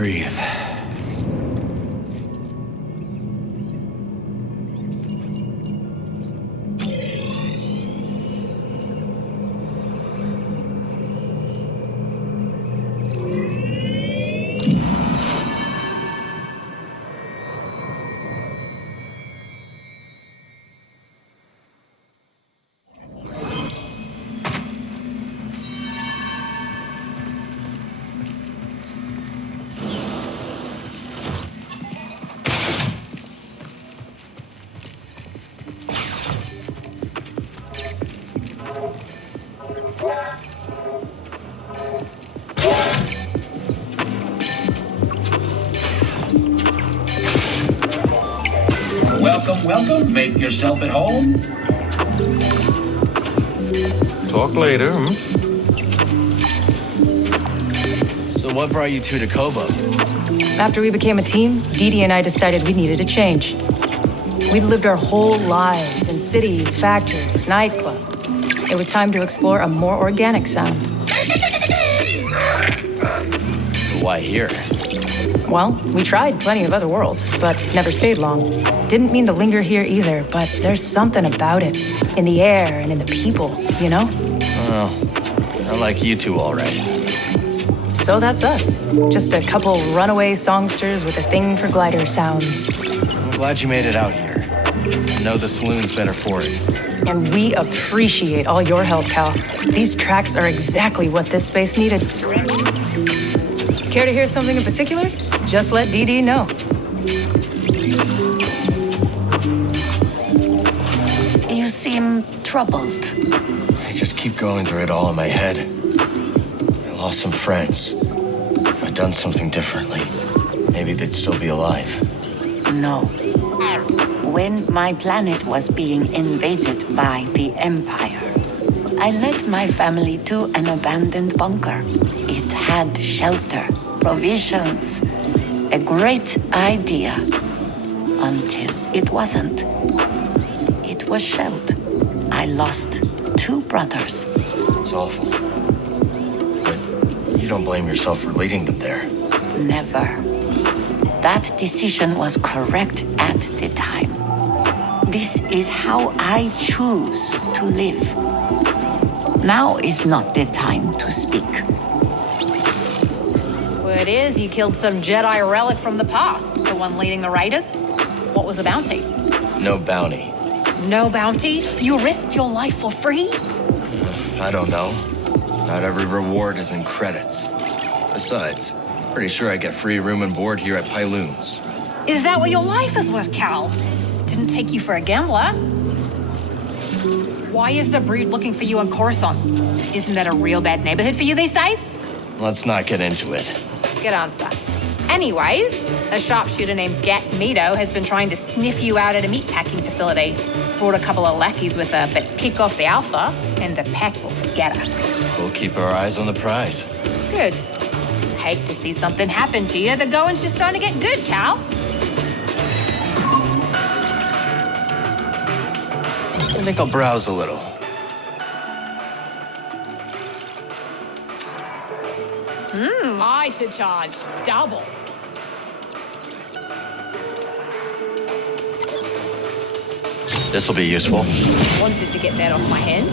breathe. Welcome. Make yourself at home. Talk later, So what brought you two to Koboh? After we became a team, Dee and I decided we needed a change. We'd lived our whole lives in cities, factories, nightclubs. It was time to explore a more organic sound. Why here? Well, we tried plenty of other worlds, but never stayed long. Didn't mean to linger here either, but there's something about it. In the air and in the people, you know? Well, I like you two already. So that's us. Just a couple runaway songsters with a thing for glider sounds. I'm glad you made it out here. I know the saloon's better for it. And we appreciate all your help, Cal. These tracks are exactly what this space needed. Care to hear something in particular? Just let Dee know. You seem troubled. I just keep going through it all in my head. I lost some friends. If I'd done something differently, maybe they'd still be alive. No. When my planet was being invaded by the Empire, I led my family to an abandoned bunker. It had shelter, provisions, a great idea, until it wasn't. It was shelled. I lost 2 brothers. It's awful. But you don't blame yourself for leading them there. Never. That decision was correct at the time. This is how I choose to live. Now is not the time to speak. It is, you killed some Jedi relic from the past, the one leading the raiders. What was the bounty? No bounty. No bounty? You risked your life for free? I don't know. Not every reward is in credits. Besides, pretty sure I get free room and board here at Pyloon's. Is that what your life is worth, Cal? Didn't take you for a gambler. Why is the Brood looking for you on Coruscant? Isn't that a real bad neighborhood for you these days? Let's not get into it. Good answer. Anyways, a sharpshooter named Gat Mito has been trying to sniff you out at a meatpacking facility. Brought a couple of lackeys with her, but pick off the alpha, and the pack will scatter. We'll keep our eyes on the prize. Good. Hate to see something happen to you. The going's just starting to get good, Cal. I think I'll browse a little. I should charge double. This will be useful. Wanted to get that off my hands.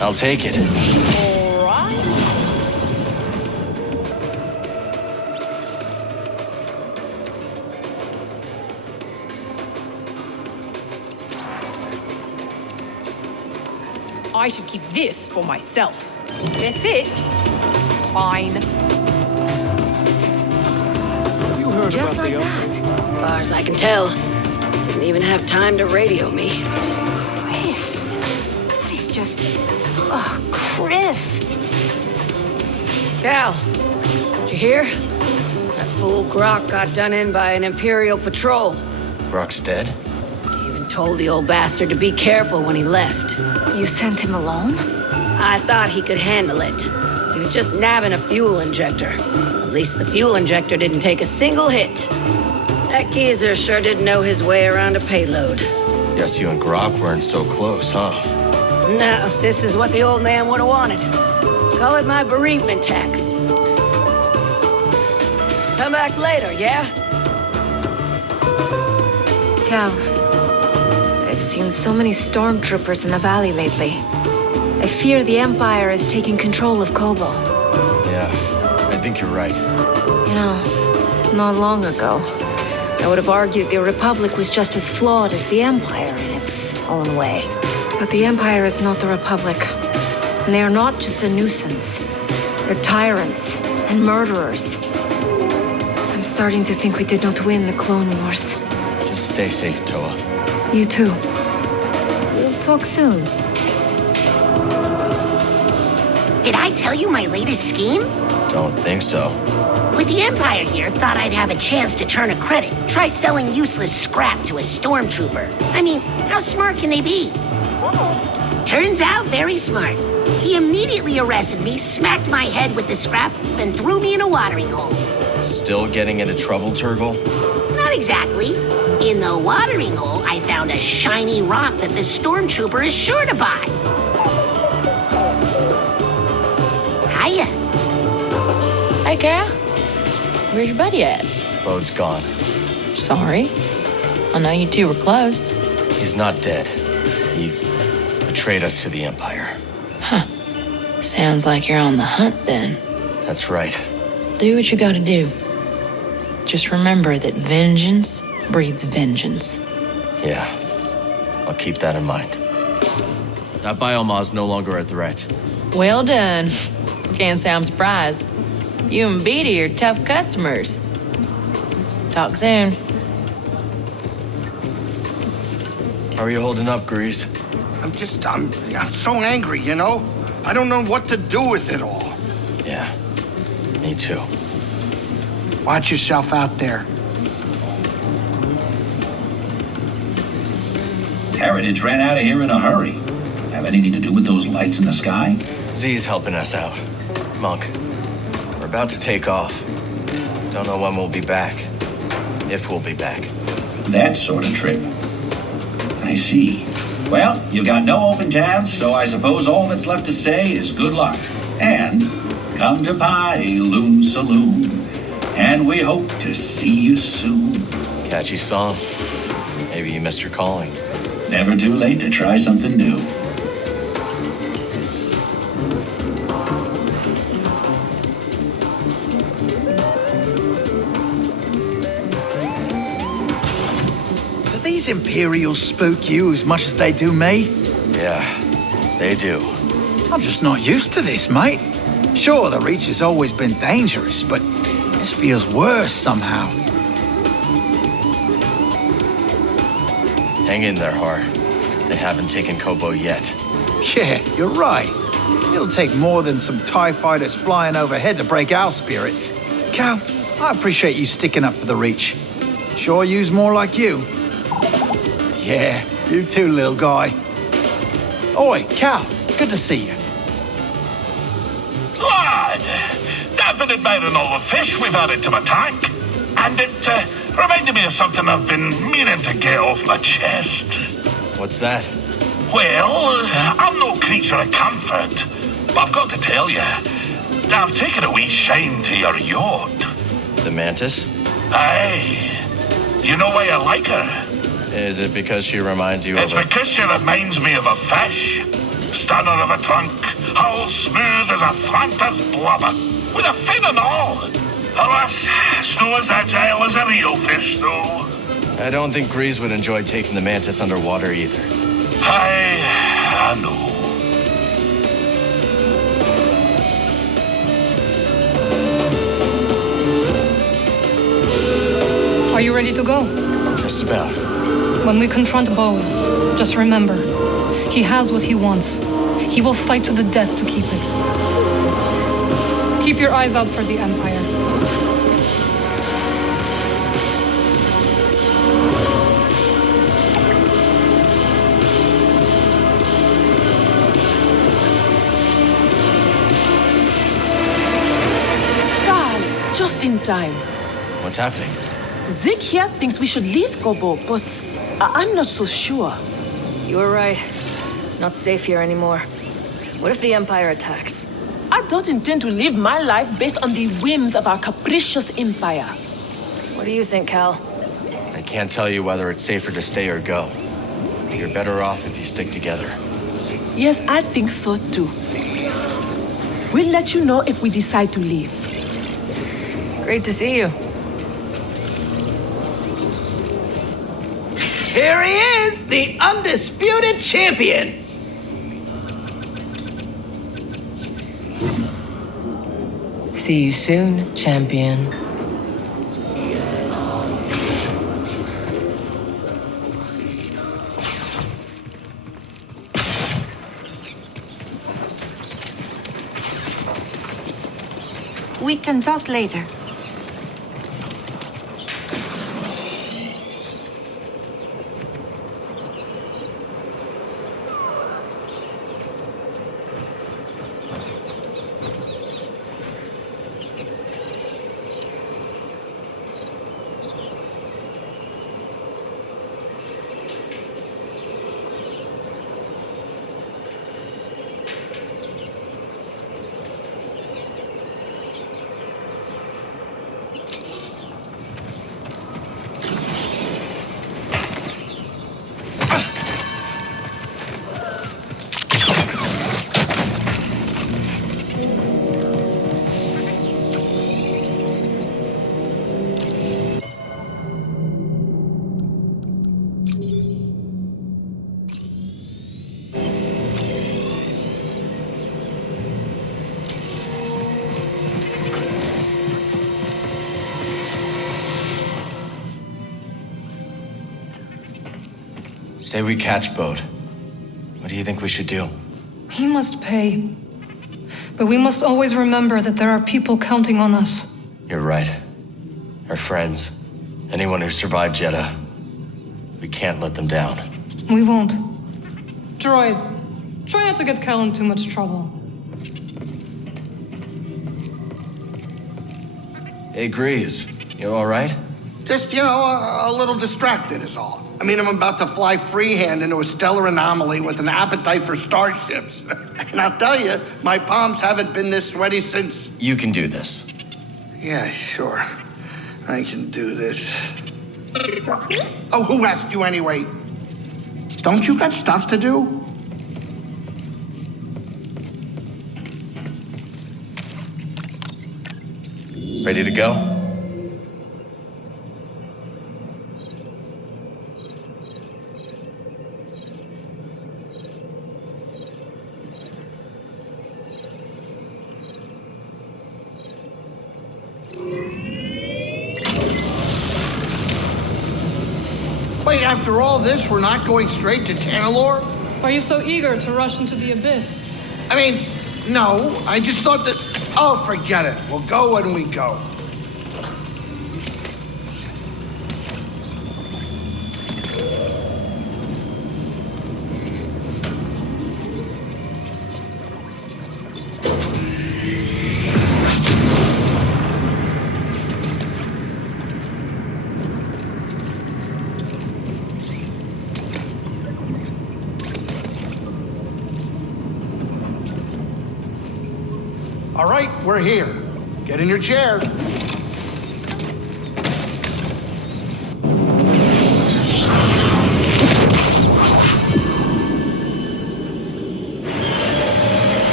I'll take it. All right. I should keep this for myself. That's it. Fine. You heard Just about like the that. Far as I can tell, didn't even have time to radio me. Chris. That is just... Oh, Chris. Cal, did you hear? That fool Grok got done in by an Imperial patrol. Brock's dead? He even told the old bastard to be careful when he left. You sent him alone? I thought he could handle it. He was just nabbing a fuel injector. At least the fuel injector didn't take a single hit. That geezer sure did know his way around a payload. Guess you and Grok weren't so close, huh? No, this is what the old man would have wanted. Call it my bereavement tax. Come back later, yeah? Cal, I've seen so many stormtroopers in the valley lately. I fear the Empire is taking control of Koboh. Yeah, I think you're right. You know, not long ago, I would have argued the Republic was just as flawed as the Empire in its own way. But the Empire is not the Republic. And they are not just a nuisance. They're tyrants and murderers. I'm starting to think we did not win the Clone Wars. Just stay safe, Toa. You too. We'll talk soon. Did I tell you my latest scheme? Don't think so. With the Empire here, thought I'd have a chance to turn a credit. Try selling useless scrap to a stormtrooper. I mean, how smart can they be? Turns out very smart. He immediately arrested me, smacked my head with the scrap, and threw me in a watering hole. Still getting into trouble, Turgle? Not exactly. In the watering hole, I found a shiny rock that the stormtrooper is sure to buy. Hiya. Hey, Cal. Where's your buddy at? Bode's gone. Sorry. I know you two were close. He's not dead. He betrayed us to the Empire. Huh. Sounds like you're on the hunt then. That's right. Do what you gotta do. Just remember that vengeance breeds vengeance. Yeah. I'll keep that in mind. That Bioma's no longer a threat. Well done. Can't say I'm surprised. You and Beatty are tough customers. Talk soon. How are you holding up, Grease? I'm so angry, you know? I don't know what to do with it all. Yeah. Me too. Watch yourself out there. Heritage ran out of here in a hurry. Have anything to do with those lights in the sky? Z's helping us out. Monk, we're about to take off. Don't know when we'll be back. If we'll be back. That sort of trip. I see. Well, you've got no open tabs, so I suppose all that's left to say is good luck. And come to Pyloon Saloon. And we hope to see you soon. Catchy song. Maybe you missed your calling. Never too late to try something new. Do these Imperials spook you as much as they do me? Yeah, they do. I'm just not used to this, mate. Sure, the Reach has always been dangerous, but this feels worse somehow. Hang in there, Har. They haven't taken Koboh yet. Yeah, you're right. It'll take more than some TIE fighters flying overhead to break our spirits. Cal, I appreciate you sticking up for the Reach. Sure use more like you. Yeah, you too, little guy. Oi, Cal, good to see you. Lad, that been admiring all the fish we've added to my tank. And it reminded me of something I've been meaning to get off my chest. What's that? Well, I'm no creature of comfort, but I've got to tell you, I've taken a wee shine to your yacht. The Mantis? Aye. You know why I like her? Is it because she reminds you It's of a... because she reminds me of a fish. Stunner of a trunk, hull smooth as a Fanta's blubber, with a fin and all. Alas, it's not as agile as a real fish, though. I don't think Grease would enjoy taking the Mantis underwater either. I know. Are you ready to go? Just about. When we confront Boe, just remember, he has what he wants. He will fight to the death to keep it. Keep your eyes out for the Empire. God, just in time. What's happening? Zeke here thinks we should leave Koboh, but I'm not so sure. You were right. It's not safe here anymore. What if the Empire attacks? I don't intend to live my life based on the whims of our capricious Empire. What do you think, Cal? I can't tell you whether it's safer to stay or go. But you're better off if you stick together. Yes, I think so too. We'll let you know if we decide to leave. Great to see you. Here he is, the undisputed champion! See you soon, champion. We can talk later. Say we catch Boat. What do you think we should do? He must pay. But we must always remember that there are people counting on us. You're right. Our friends. Anyone who survived Jedi. We can't let them down. We won't. Droid, try not to get Cal in too much trouble. Hey, Grease. You alright? Just, a little distracted is all. I mean, I'm about to fly freehand into a stellar anomaly with an appetite for starships. And I'll tell you, my palms haven't been this sweaty since... You can do this. Yeah, sure. I can do this. Oh, who asked you anyway? Don't you got stuff to do? Ready to go? Wait, after all this, we're not going straight to Tanalor? Are you so eager to rush into the abyss? I mean, no, I just thought that... Oh, forget it. We'll go when we go. All right, we're here. Get in your chair.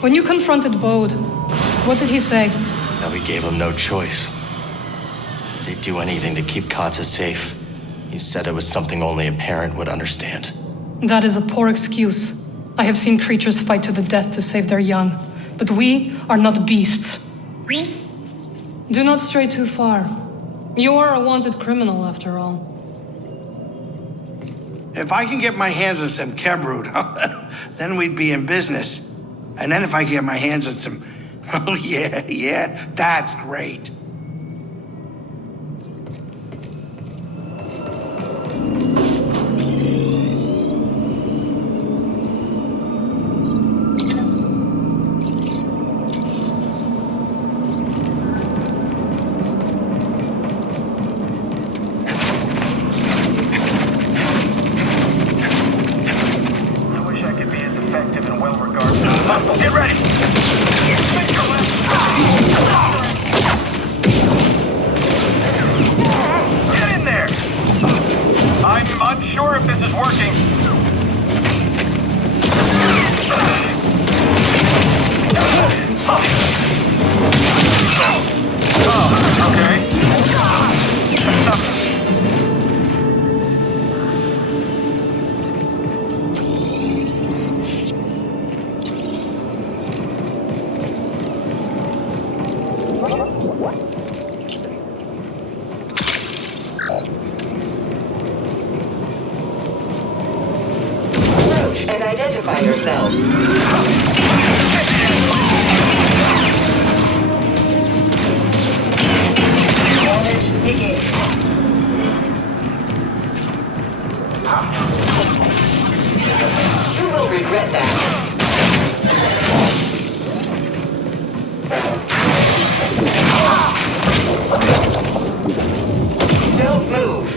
When you confronted Bode, what did he say? That we gave him no choice. They'd do anything to keep Kata safe. He said it was something only a parent would understand. That is a poor excuse. I have seen creatures fight to the death to save their young, but we are not beasts. Do not stray too far. You are a wanted criminal, after all. If I can get my hands on some Kebrut, then we'd be in business. And then if I get my hands on some... Oh, yeah, that's great. Approach and identify yourself. Damage begin. You will regret that. Don't move.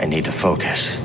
I need to focus.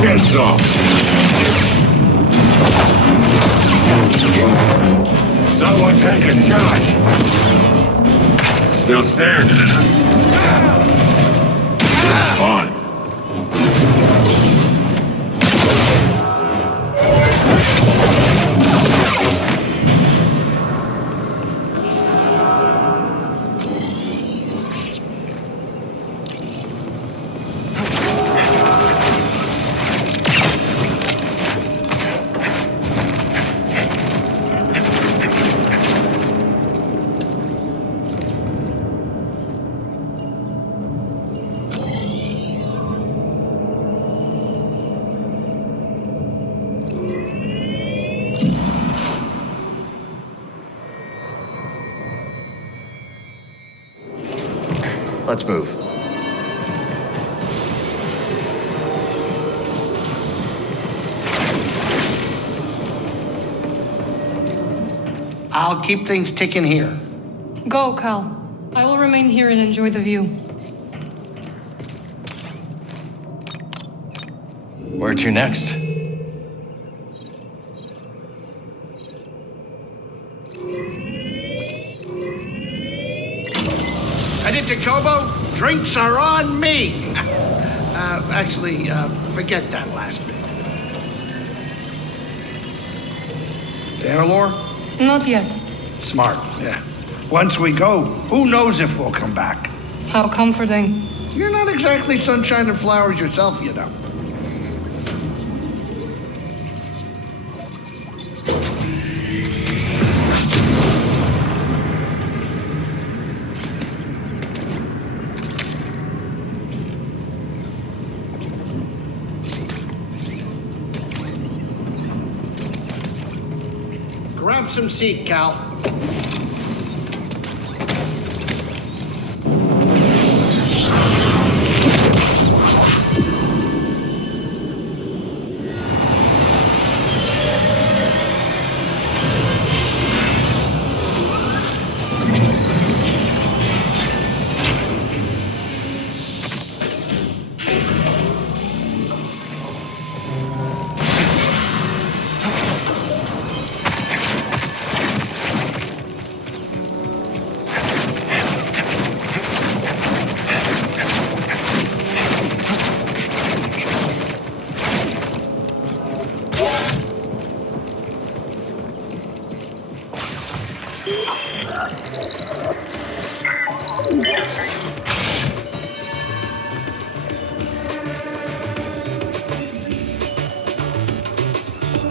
Heads up! Someone take a shot! Still standing. Fine. Let's move. I'll keep things ticking here. Go, Cal. I will remain here and enjoy the view. Where to next? Headed to Koboh? Drinks are on me! Actually, forget that last bit. Tanalor? Not yet. Smart, yeah. Once we go, who knows if we'll come back? How comforting. You're not exactly sunshine and flowers yourself, you know. Grab some seat, Cal.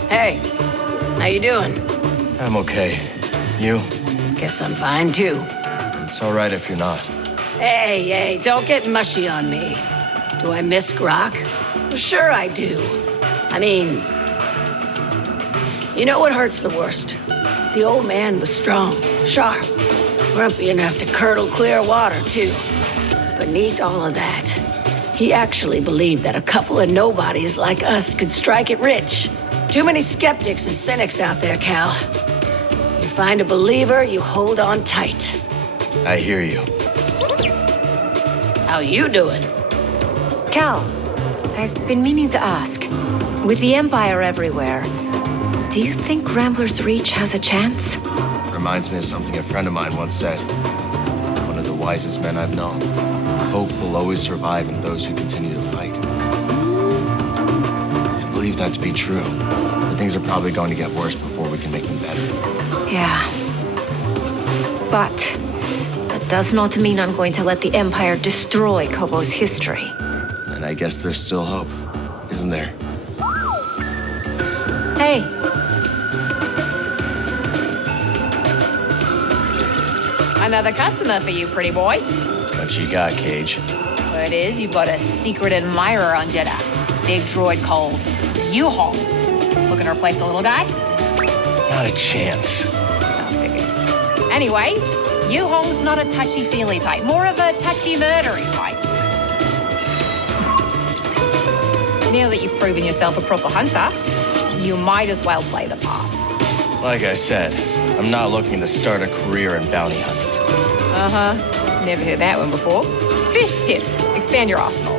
Hey, how you doing? I'm okay. You? Guess I'm fine too. It's all right if you're not. Hey, don't get mushy on me. Do I miss Grok? Sure I do. I mean, you know what hurts the worst? The old man was strong, sharp, grumpy enough to curdle clear water, too. Beneath all of that, he actually believed that a couple of nobodies like us could strike it rich. Too many skeptics and cynics out there, Cal. You find a believer, you hold on tight. I hear you. How you doing? Cal, I've been meaning to ask. With the Empire everywhere, do you think Rambler's Reach has a chance? Reminds me of something a friend of mine once said. One of the wisest men I've known. Hope will always survive in those who continue to fight. I believe that to be true. But things are probably going to get worse before we can make them better. Yeah. But that does not mean I'm going to let the Empire destroy Koboh's history. And I guess there's still hope, isn't there? Hey. Another customer for you, pretty boy. What you got, Cage? Word is you've got a secret admirer on Jedi. Big droid called U-Haul. Looking to replace the little guy? Not a chance. Anyway, U-Haul's not a touchy-feely type, more of a touchy-murdery type. Now that you've proven yourself a proper hunter, you might as well play the part. Like I said, I'm not looking to start a career in bounty hunting. Never heard that one before. First tip, expand your arsenal.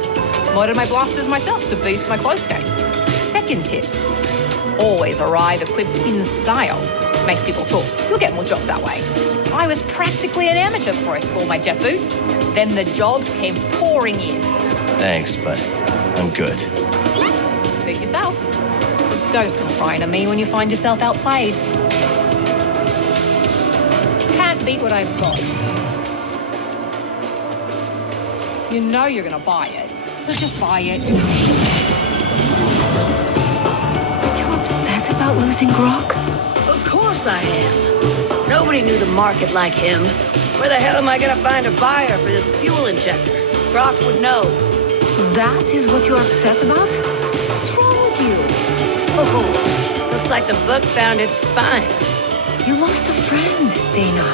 Modded my blasters myself to boost my close game. Second tip, always arrive equipped in style. Makes people talk. You'll get more jobs that way. I was practically an amateur before I scored my jet boots. Then the jobs came pouring in. Thanks, but I'm good. Suit yourself. Don't come crying to me when you find yourself outplayed. Can't beat what I've got. You know you're gonna buy it, so just buy it. You upset about losing Grok? Of course I am. Nobody knew the market like him. Where the hell am I gonna find a buyer for this fuel injector? Grok would know. That is what you're upset about? What's wrong with you? Oh, looks like the book found its spine. You lost a friend, Dana.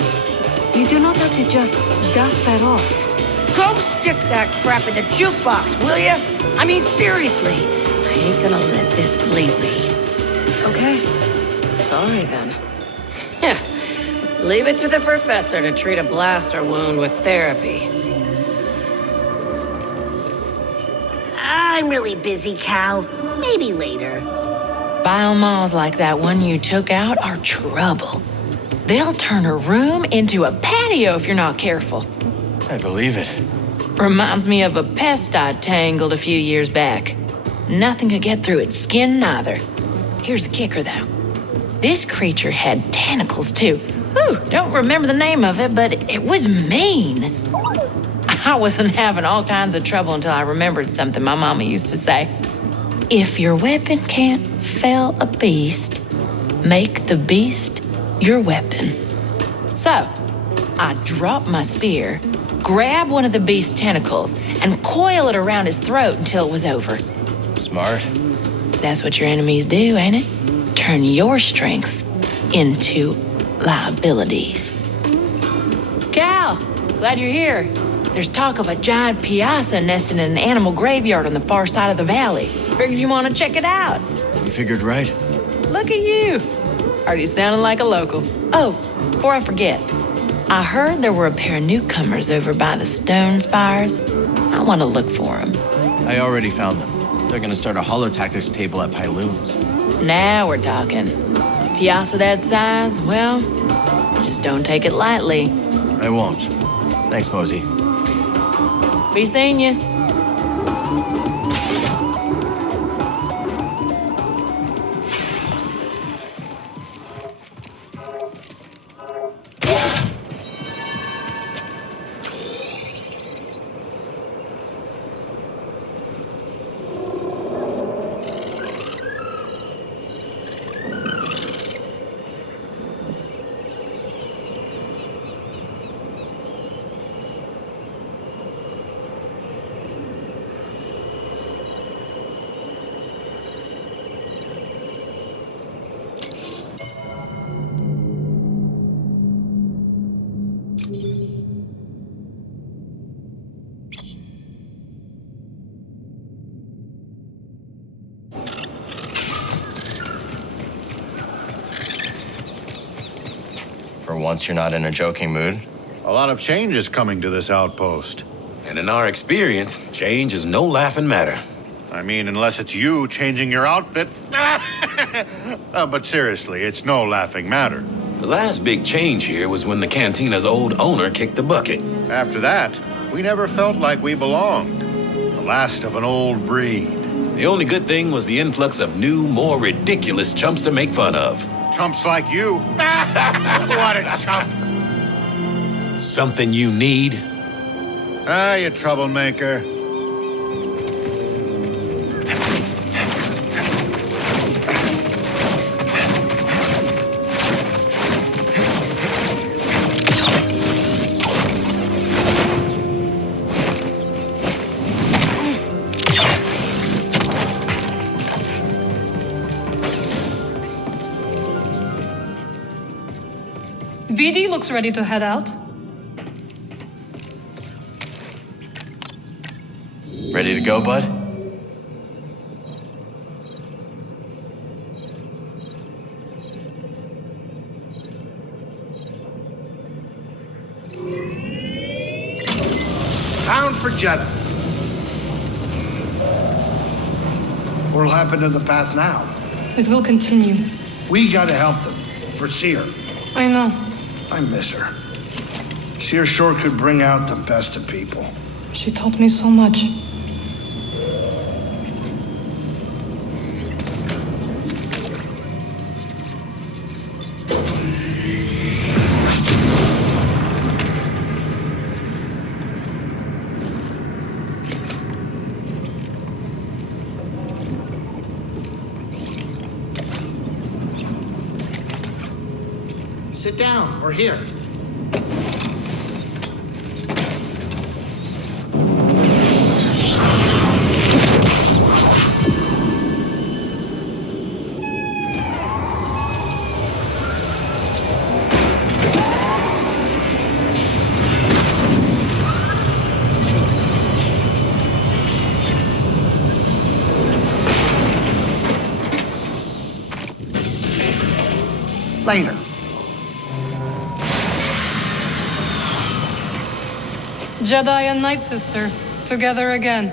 You do not have to just dust that off. Go stick that crap in the jukebox, will ya? I mean, seriously. I ain't gonna let this bleed me. Okay. Sorry, then. Leave it to the professor to treat a blaster wound with therapy. I'm really busy, Cal. Maybe later. Biomalls like that one you took out are trouble. They'll turn a room into a patio if you're not careful. I believe it. Reminds me of a pest I tangled a few years back. Nothing could get through its skin, neither. Here's the kicker, though. This creature had tentacles, too. Ooh, don't remember the name of it, but it was mean. I wasn't having all kinds of trouble until I remembered something my mama used to say. If your weapon can't fell a beast, make the beast your weapon. So, I drop my spear, grab one of the beast's tentacles, and coil it around his throat until it was over. Smart. That's what your enemies do, ain't it? Turn your strengths into liabilities. Cal, glad you're here. There's talk of a giant piazza nesting in an animal graveyard on the far side of the valley. Figured you want to check it out. You figured right. Look at you. Already sounding like a local. Oh, before I forget, I heard there were a pair of newcomers over by the stone spires. I want to look for them. I already found them. They're gonna start a holotactics table at Pyloon's. Now we're talking. A piazza that size, well, just don't take it lightly. I won't. Thanks, Mosey. Be seeing you. once you're not in a joking mood. A lot of change is coming to this outpost. And in our experience, change is no laughing matter. I mean, unless it's you changing your outfit. But seriously, it's no laughing matter. The last big change here was when the cantina's old owner kicked the bucket. After that, we never felt like we belonged. The last of an old breed. The only good thing was the influx of new, more ridiculous chumps to make fun of. Chumps like you? What a chump! Something you need? Ah, you troublemaker. BD looks ready to head out. Ready to go, bud? Bound for Jedi. What'll happen to the path now? It will continue. We gotta help them. For Seer. I know. I miss her. Seer sure could bring out the best of people. She taught me so much. Sit down. We're here. Later. Jedi and Night Sister, together again.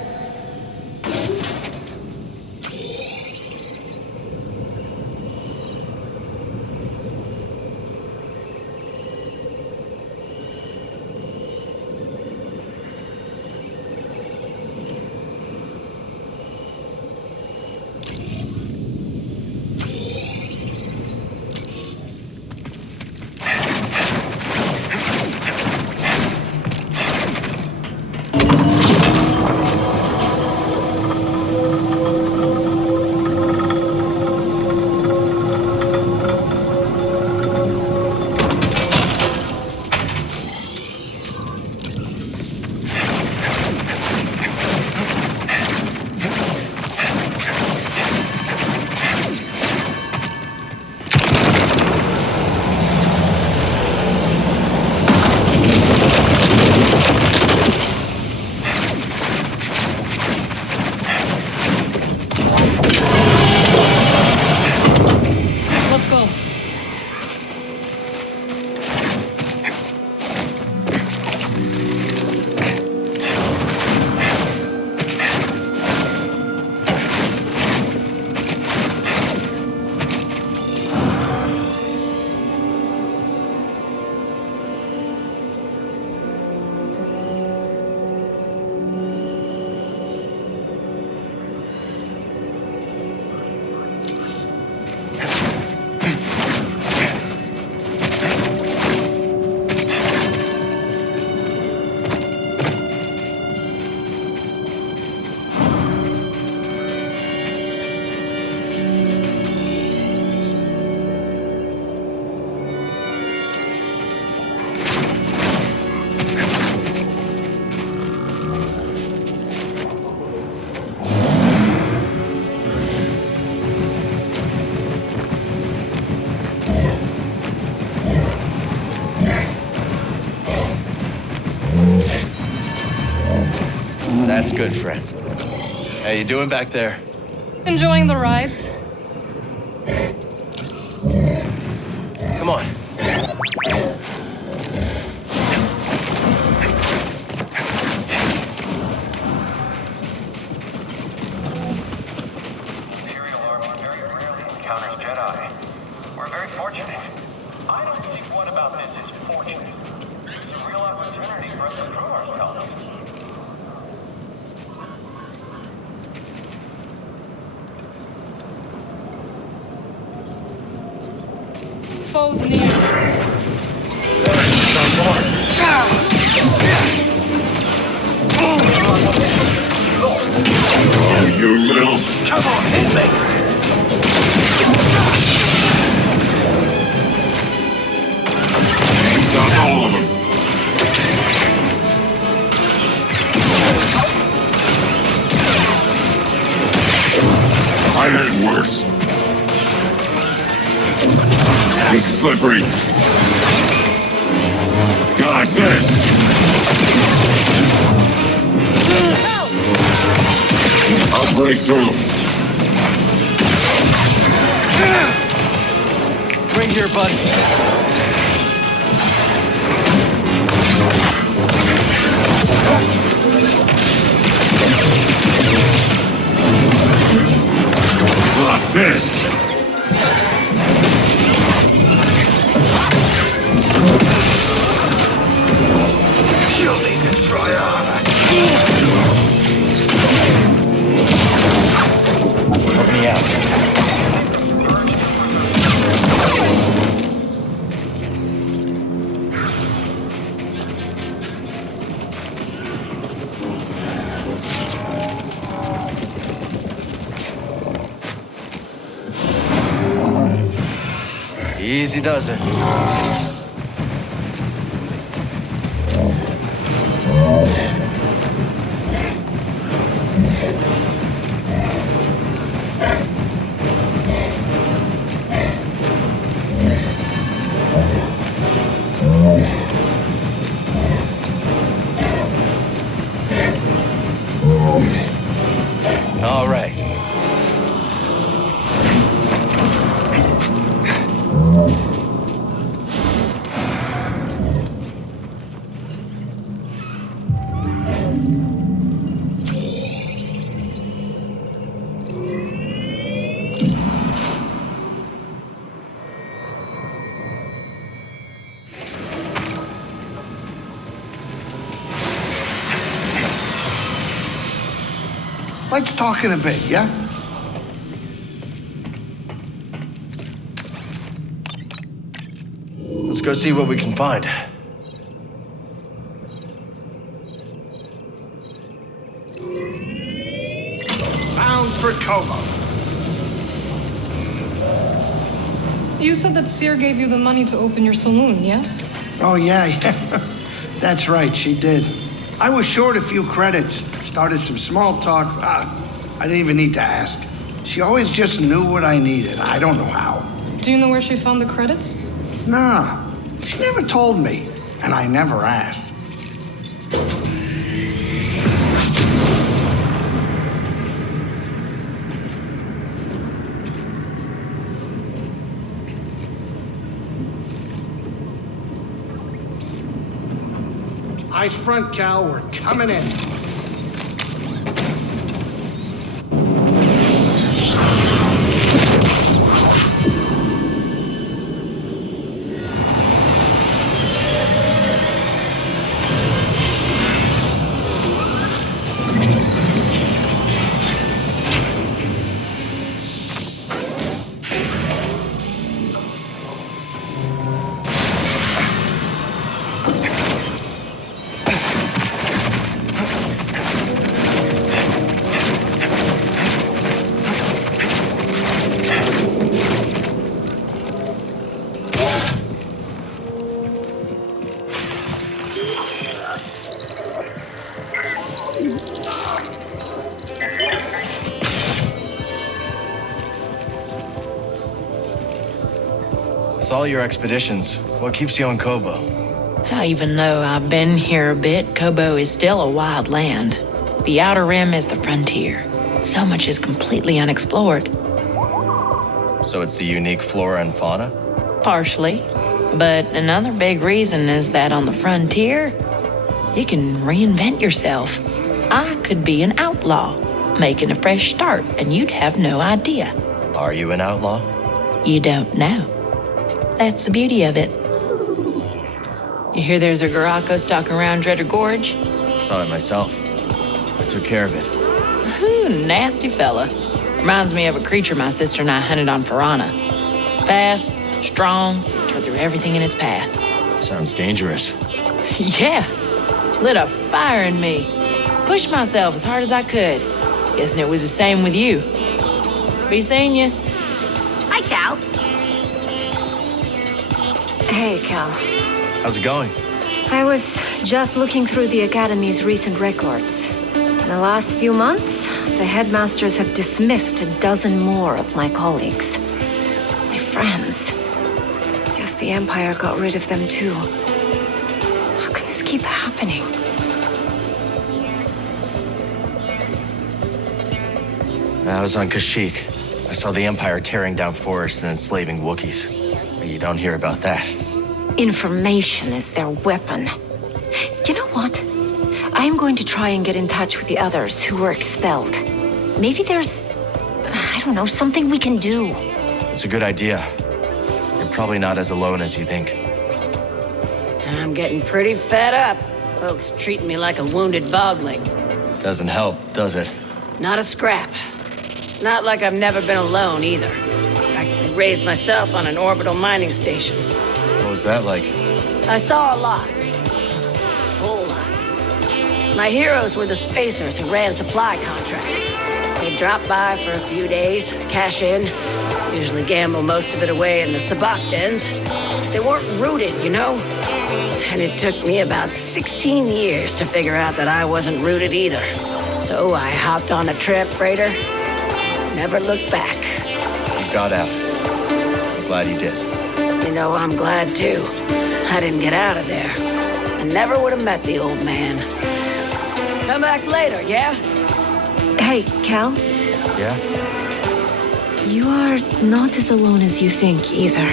That's good, friend. How you doing back there? Enjoying the ride? Come on. foes near. Oh, you little... Come on, hit me! Got all of them. I had worse. It's slippery. Dodge this! I'll break through. Bring here, buddy. Like this. You'll need to try harder. Help me out. Easy does it. All right. Let's talk in a bit, yeah? Let's go see what we can find. Bound for Koboh. You said that Seer gave you the money to open your saloon, yes? Oh, yeah. That's right, she did. I was short a few credits. Started some small talk. I didn't even need to ask. She always just knew what I needed. I don't know how. Do you know where she found the credits? Nah, she never told me, and I never asked. Eyes front, Cal. We're coming in. With all your expeditions, what keeps you on Koboh? Even though I've been here a bit, Koboh is still a wild land. The Outer Rim is the frontier. So much is completely unexplored. So it's the unique flora and fauna? Partially. But another big reason is that on the frontier, you can reinvent yourself. I could be an outlaw, making a fresh start, and you'd have no idea. Are you an outlaw? You don't know. That's the beauty of it. You hear there's a Garako stalking around Dreader Gorge? Saw it myself. I took care of it. Ooh, nasty fella. Reminds me of a creature my sister and I hunted on Piranha. Fast, strong, everything in its path. Sounds dangerous. Yeah, lit a fire in me. Pushed myself as hard as I could. Guessing it was the same with you. Be seeing you. Hi, Cal. Hey, Cal. How's it going? I was just looking through the Academy's recent records. In the last few months, the headmasters have dismissed a dozen more of my colleagues. My friends. Guess the Empire got rid of them too. How can this keep happening? I was on Kashyyyk. I saw the Empire tearing down forests and enslaving Wookiees. But you don't hear about that. Information is their weapon. You know what? I am going to try and get in touch with the others who were expelled. Maybe there's, I don't know, something we can do. It's a good idea. You're probably not as alone as you think. I'm getting pretty fed up. Folks treating me like a wounded bogling. Doesn't help, does it? Not a scrap. Not like I've never been alone either. Practically raised myself on an orbital mining station. What was that like? I saw a lot. A whole lot. My heroes were the spacers who ran supply contracts. They'd drop by for a few days, cash in, usually gamble most of it away in the sabak dens. They weren't rooted, you know? And it took me about 16 years to figure out that I wasn't rooted either. So I hopped on a tramp freighter, never looked back. You got out. I'm glad you did. You know, I'm glad too. I didn't get out of there. I never would have met the old man. Come back later, yeah? Hey, Cal. Yeah? You are not as alone as you think either.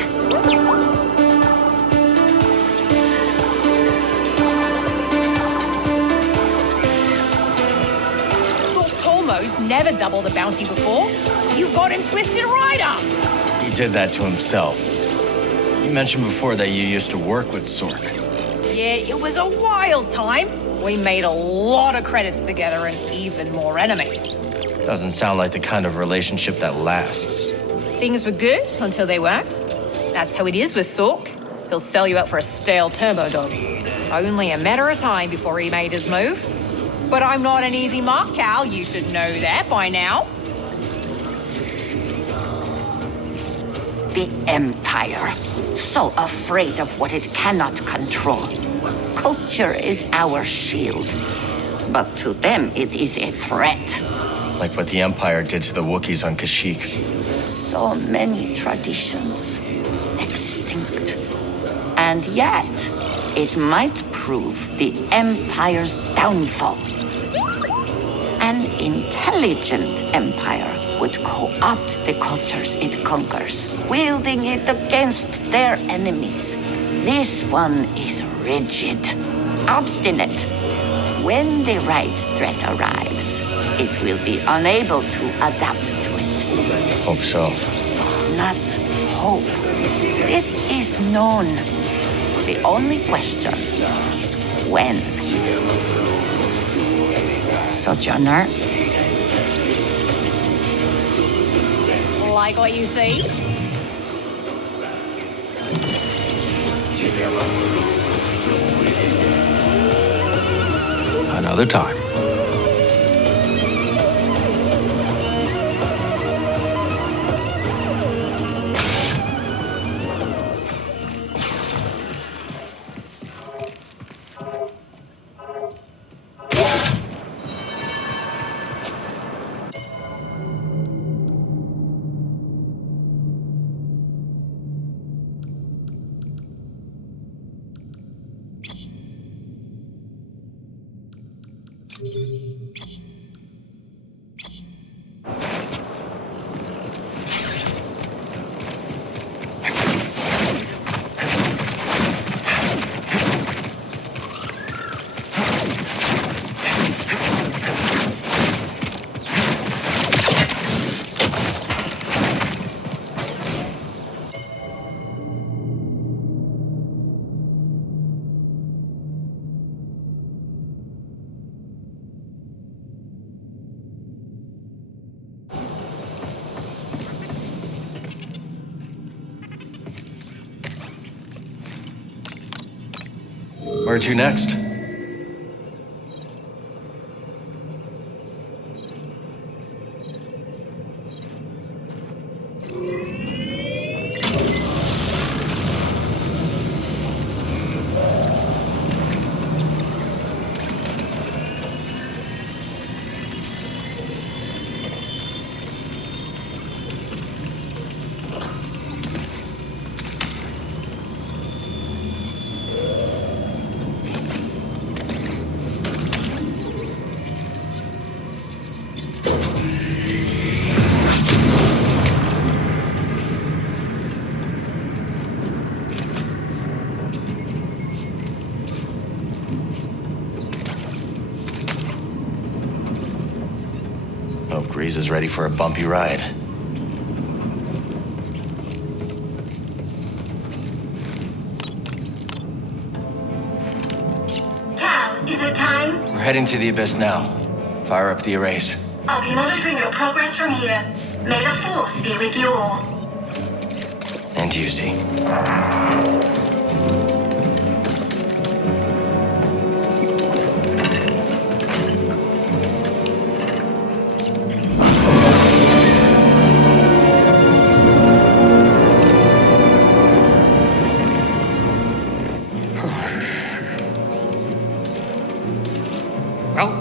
Tolmo's never doubled a bounty before. You've got him twisted right up. He did that to himself. You mentioned before that you used to work with Sork. Yeah, it was a wild time. We made a lot of credits together and even more enemies. Doesn't sound like the kind of relationship that lasts. Things were good until they weren't. That's how it is with Sork. He'll sell you out for a stale turbo dog. Only a matter of time before he made his move. But I'm not an easy mark, Cal. You should know that by now. The Empire, so afraid of what it cannot control. Culture is our shield, but to them it is a threat. Like what the Empire did to the Wookiees on Kashyyyk. So many traditions, extinct. And yet, it might prove the Empire's downfall. An intelligent empire would co-opt the cultures it conquers, wielding it against their enemies. This one is rigid, obstinate. When the right threat arrives, it will be unable to adapt to it. Hope so. Not hope. This is known. The only question is when. Sojourner? Like what you see? Another time. Where to next? Hope Grease is ready for a bumpy ride. Cal, is it time? We're heading to the Abyss now. Fire up the arrays. I'll be monitoring your progress from here. May the Force be with you all. And you, Z.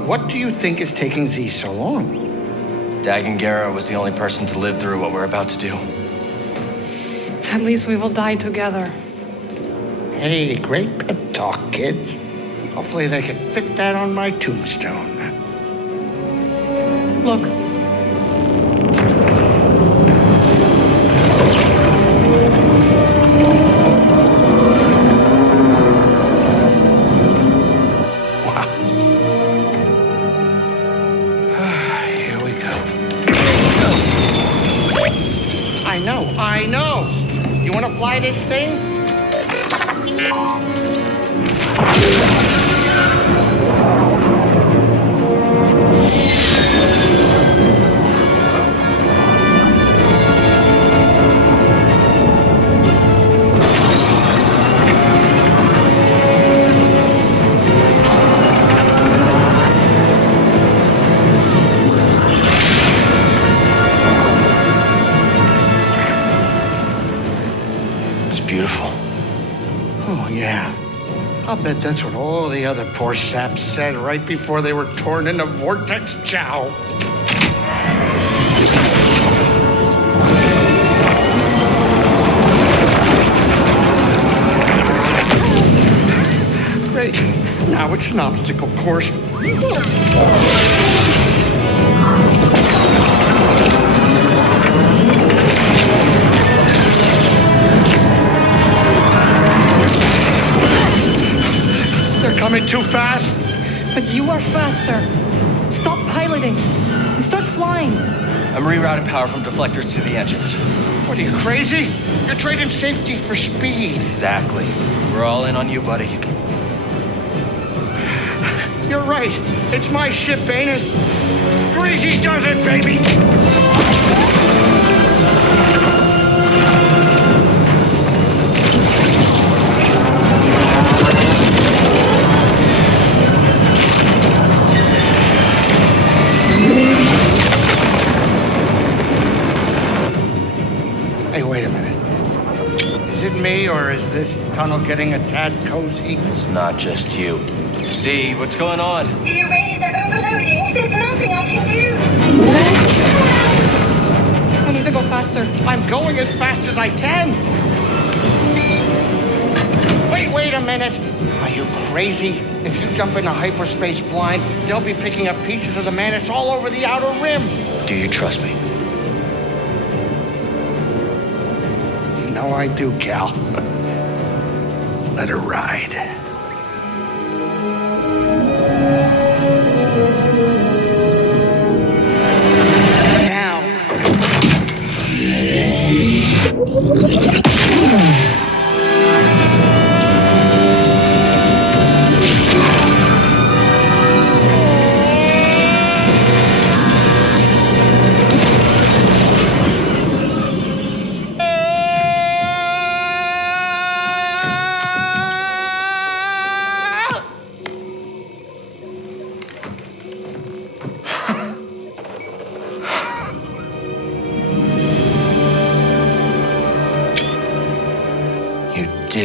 What do you think is taking Z so long? Dagengara was the only person to live through what we're about to do. At least we will die together. Hey, great pep talk, kids. Hopefully they can fit that on my tombstone. Look. I know. You want to fly this thing? Beautiful. Oh, yeah. I'll bet that's what all the other poor saps said right before they were torn into Vortex Chow. Great. Now it's an obstacle course. Coming too fast? But you are faster. Stop piloting and start flying. I'm rerouting power from deflectors to the engines. What are you, crazy? You're trading safety for speed. Exactly. We're all in on you, buddy. You're right. It's my ship, ain't it? Greasy does it, baby! Hey, wait a minute. Is it me, or is this tunnel getting a tad cozy? It's not just you. Z, what's going on? The arrays are overloading. There's nothing I can do. We need to go faster. I'm going as fast as I can. Wait a minute. Are you crazy? If you jump into hyperspace blind, they'll be picking up pieces of the Mantis all over the outer rim. Do you trust me? You know I do, Cal. Let her ride.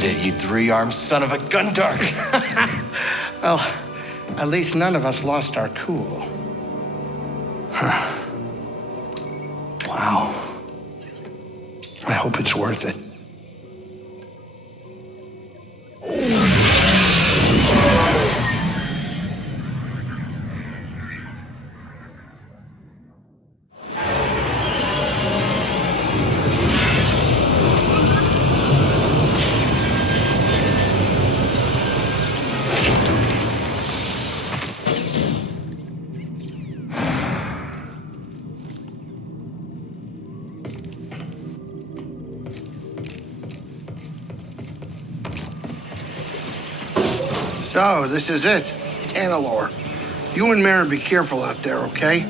did it, you three-armed son of a gun dart! Well, at least none of us lost our cool. Huh. Wow. I hope it's worth it. So, this is it. Tanalor. You and Maren be careful out there, okay?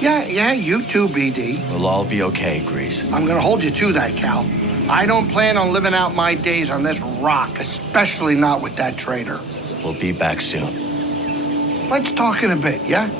Yeah, you too, BD. We'll all be okay, Grease. I'm gonna hold you to that, Cal. I don't plan on living out my days on this rock, especially not with that traitor. We'll be back soon. Let's talk in a bit, yeah?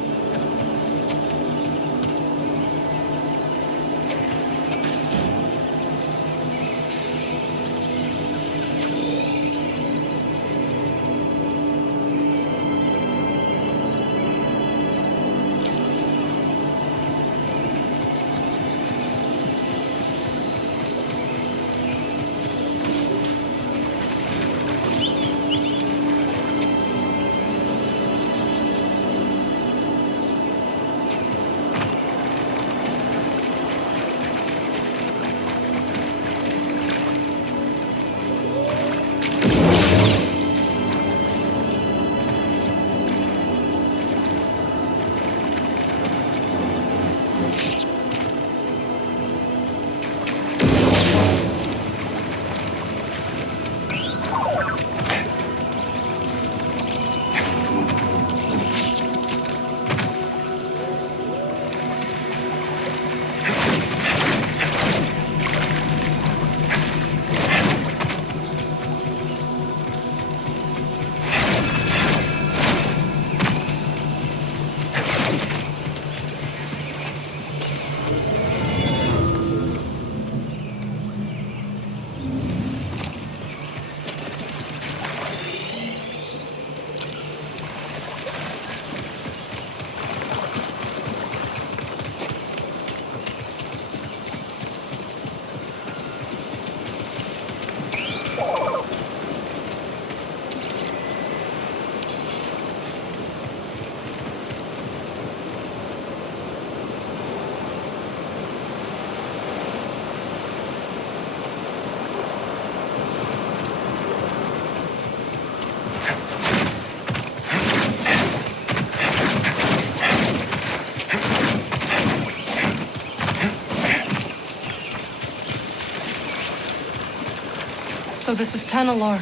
So this is Tanalor.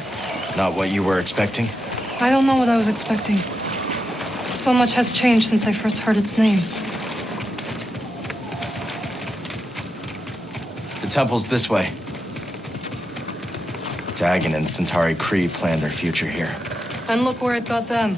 Not what you were expecting? I don't know what I was expecting. So much has changed since I first heard its name. The temple's this way. Dagon and Centauri Kree planned their future here. And look where it got them.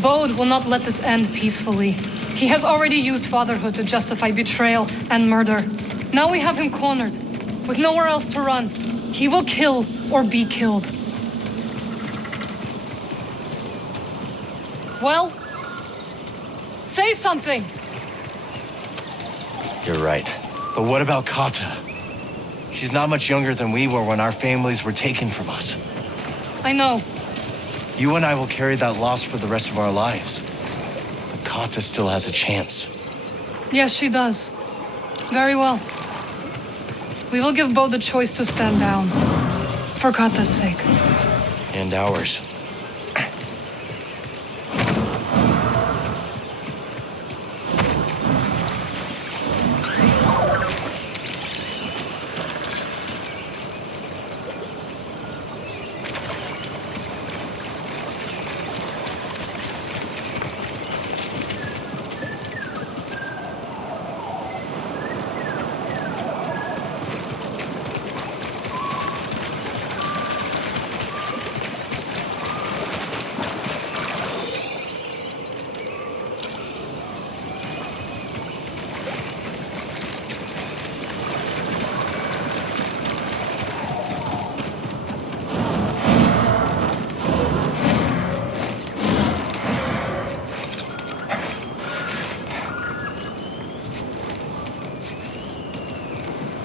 Bode will not let this end peacefully. He has already used fatherhood to justify betrayal and murder. Now we have him cornered, with nowhere else to run. He will kill or be killed. Well, say something. You're right. But what about Kata? She's not much younger than we were when our families were taken from us. I know. You and I will carry that loss for the rest of our lives. But Kata still has a chance. Yes, she does. Very well. We will give Bo the choice to stand down. For Kata's sake. And ours.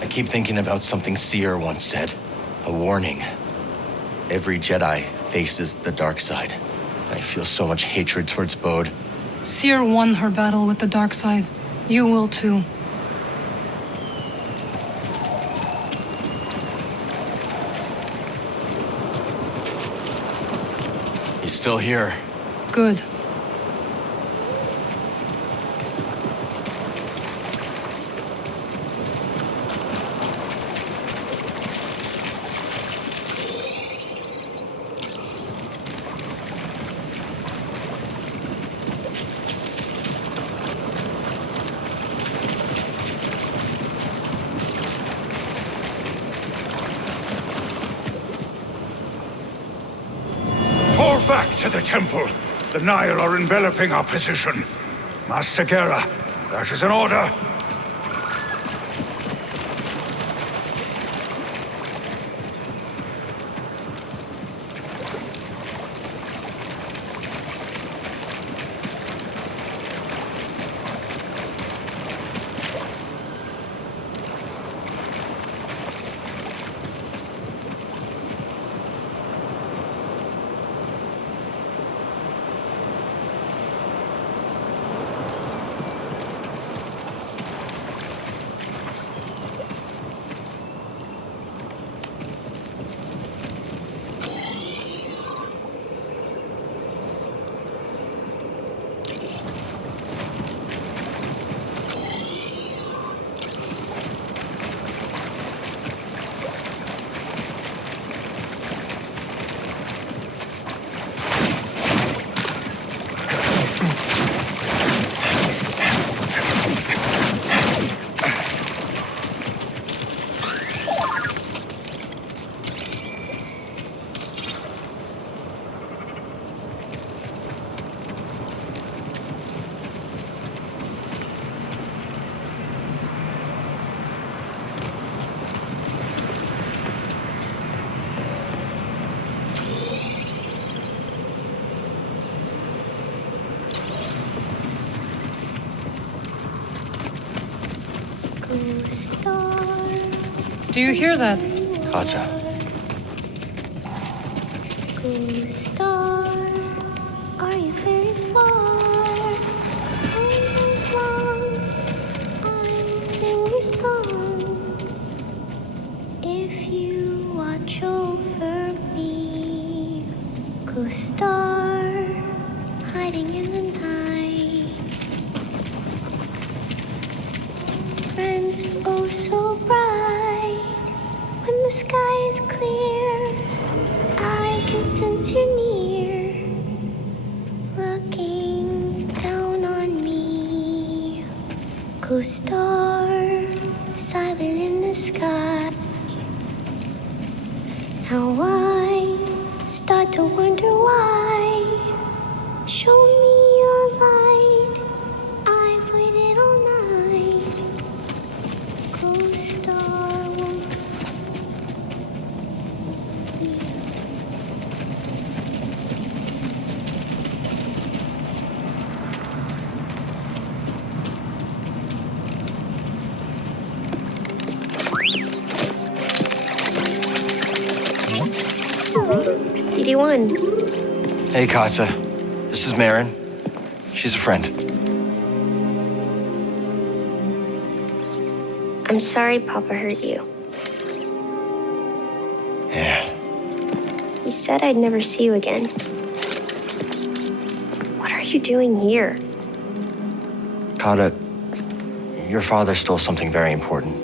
I keep thinking about something Seer once said. A warning. Every Jedi faces the dark side. I feel so much hatred towards Bode. Seer won her battle with the dark side. You will too. He's still here. Good. Back to the temple. The Nile are enveloping our position. Master Gera, that is an order. Do you hear that? Kata. Star, are you very far? Long, I'll sing your song. If you watch over me, go star, hiding in the night. Friends, oh so bright, when the sky is clear, I can sense you're near, looking down on me. Go star, silent in the sky. Now I start to wonder why. Show me your light, I've waited all night. Go star, won't DD1. Hey, Kata. This is Marin. She's a friend. I'm sorry Papa hurt you. Yeah. You said I'd never see you again. What are you doing here? Kata, your father stole something very important.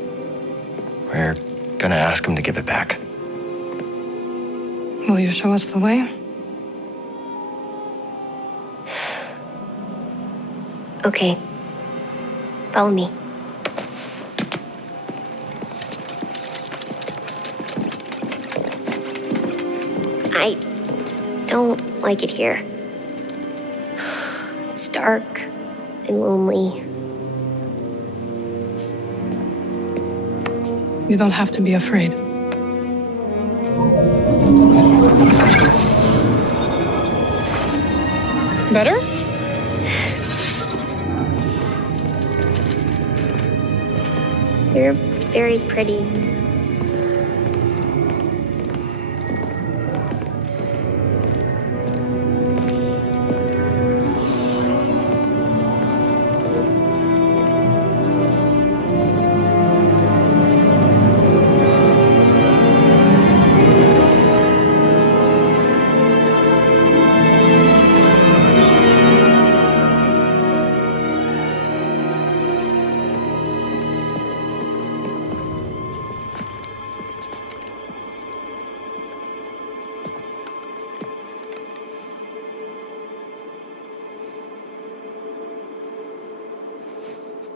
We're gonna ask him to give it back. Will you show us the way? Okay. Follow me. I don't like it here. It's dark and lonely. You don't have to be afraid. Better? You're very pretty.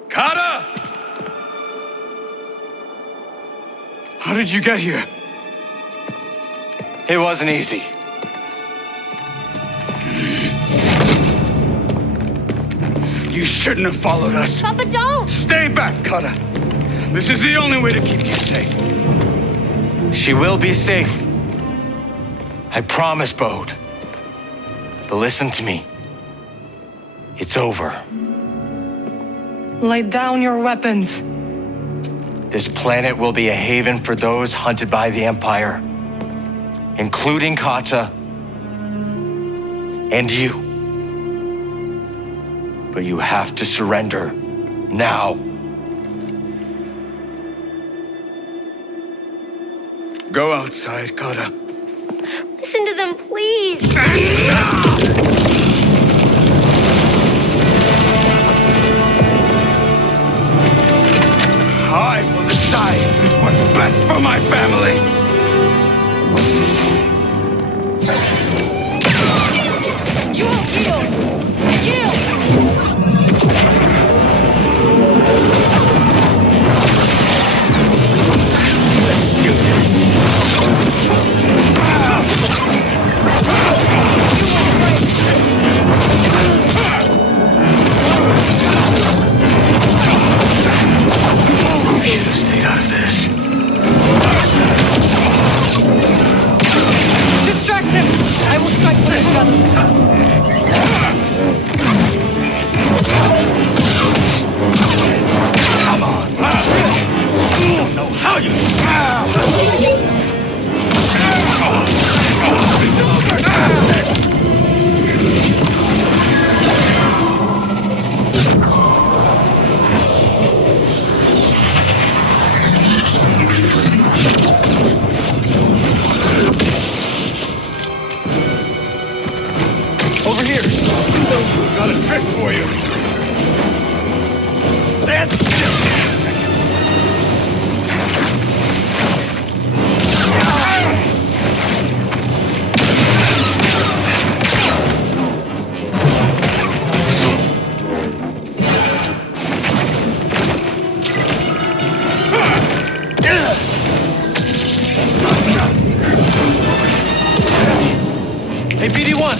Kata! How did you get here? It wasn't easy. You shouldn't have followed us. Papa, don't! Stay back, Kata. This is the only way to keep you safe. She will be safe. I promise, Bode. But listen to me. It's over. Lay down your weapons. This planet will be a haven for those hunted by the Empire, including Kata and you. But you have to surrender now. Go outside, Kata. Listen to them, please! I will decide what's best for my family. You will yield! Yield! Let's do this. You should have stayed out of this. Distract him! I will strike with his feathers. Come on. I don't know how you... Over here. Got a trick for you. That's Hey, BD1!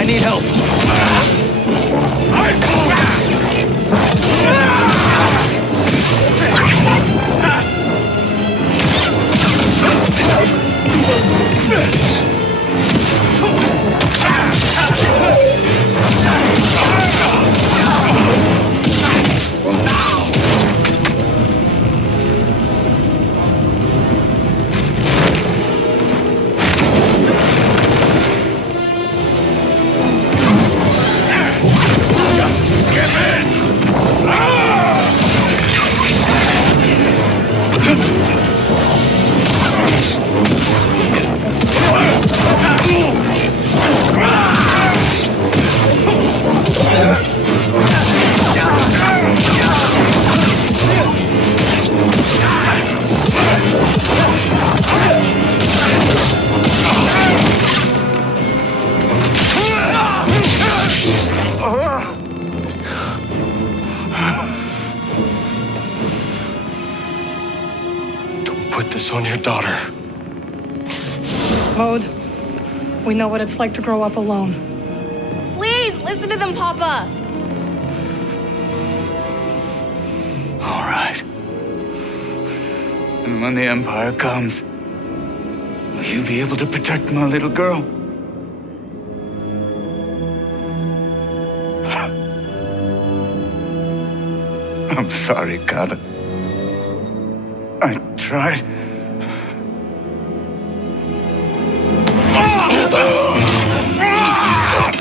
I need help. Put this on your daughter. Bode, we know what it's like to grow up alone. Please, listen to them, Papa. All right. And when the Empire comes, will you be able to protect my little girl? I'm sorry, Kada. I tried.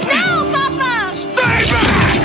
No, Papa! Stay back!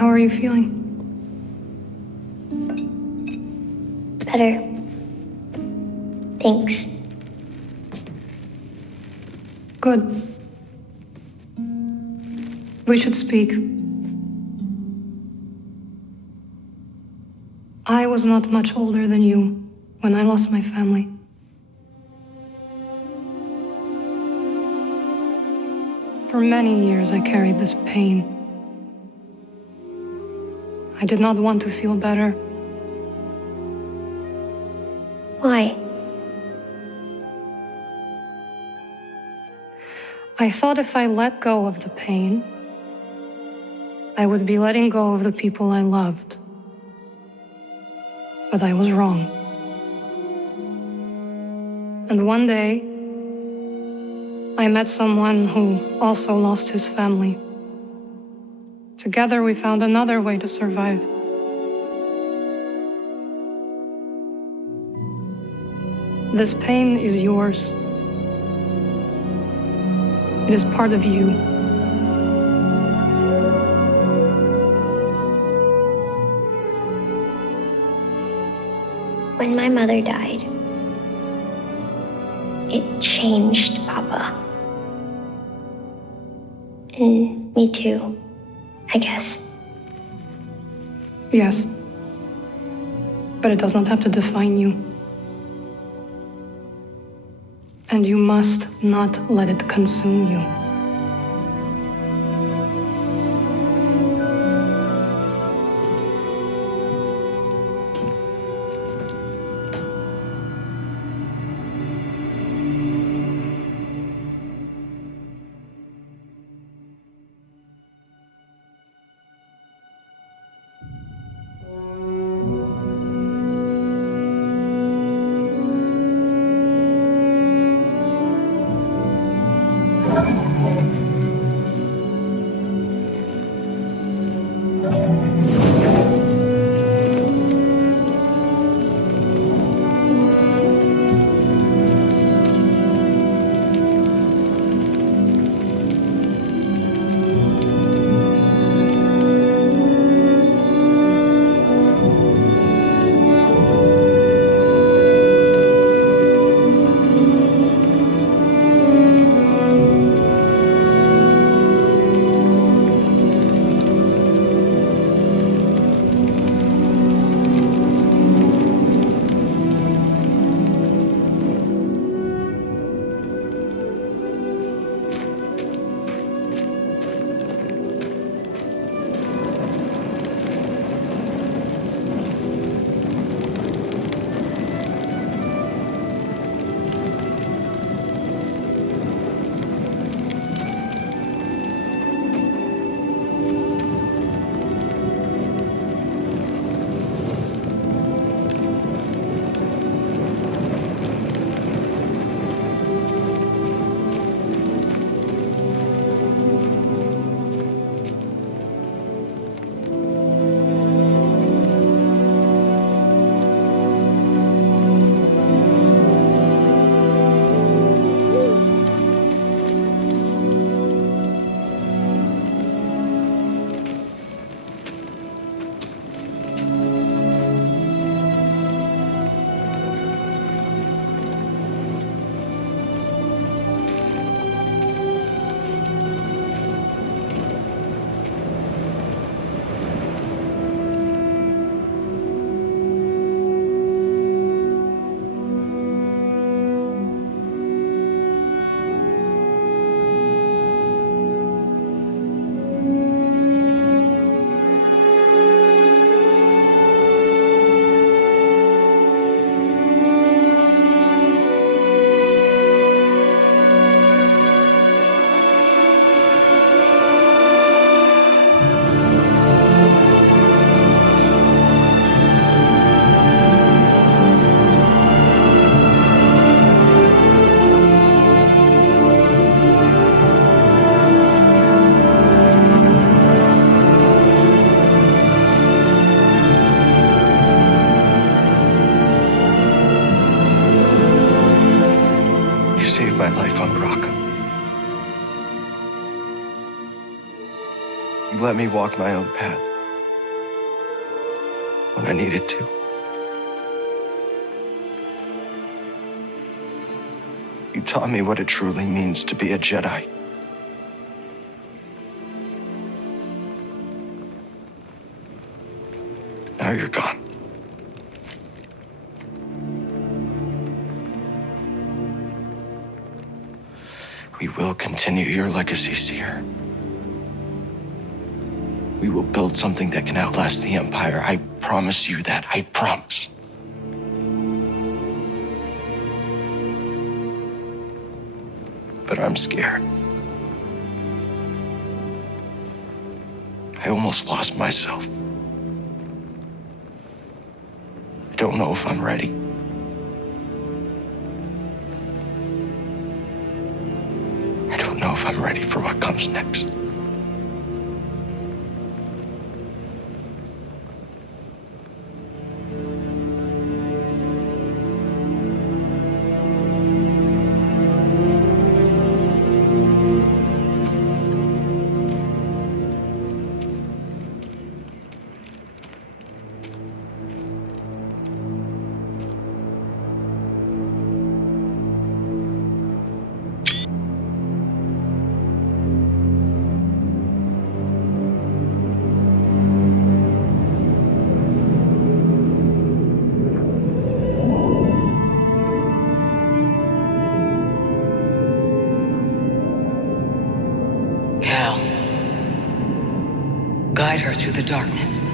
How are you feeling? Better. Thanks. Good. We should speak. I was not much older than you when I lost my family. For many years, I carried this pain. I did not want to feel better. Why? I thought if I let go of the pain, I would be letting go of the people I loved. But I was wrong. And one day, I met someone who also lost his family. Together, we found another way to survive. This pain is yours. It is part of you. When my mother died, it changed Papa. And me too, I guess. Yes. But it does not have to define you. And you must not let it consume you. My life on Rock. You let me walk my own path when I needed to. You taught me what it truly means to be a Jedi. Now you're gone. We will continue your legacy, Seer. We will build something that can outlast the Empire. I promise you that. I promise. But I'm scared. I almost lost myself. I don't know if I'm ready. I don't know if I'm ready for what comes next. into the darkness.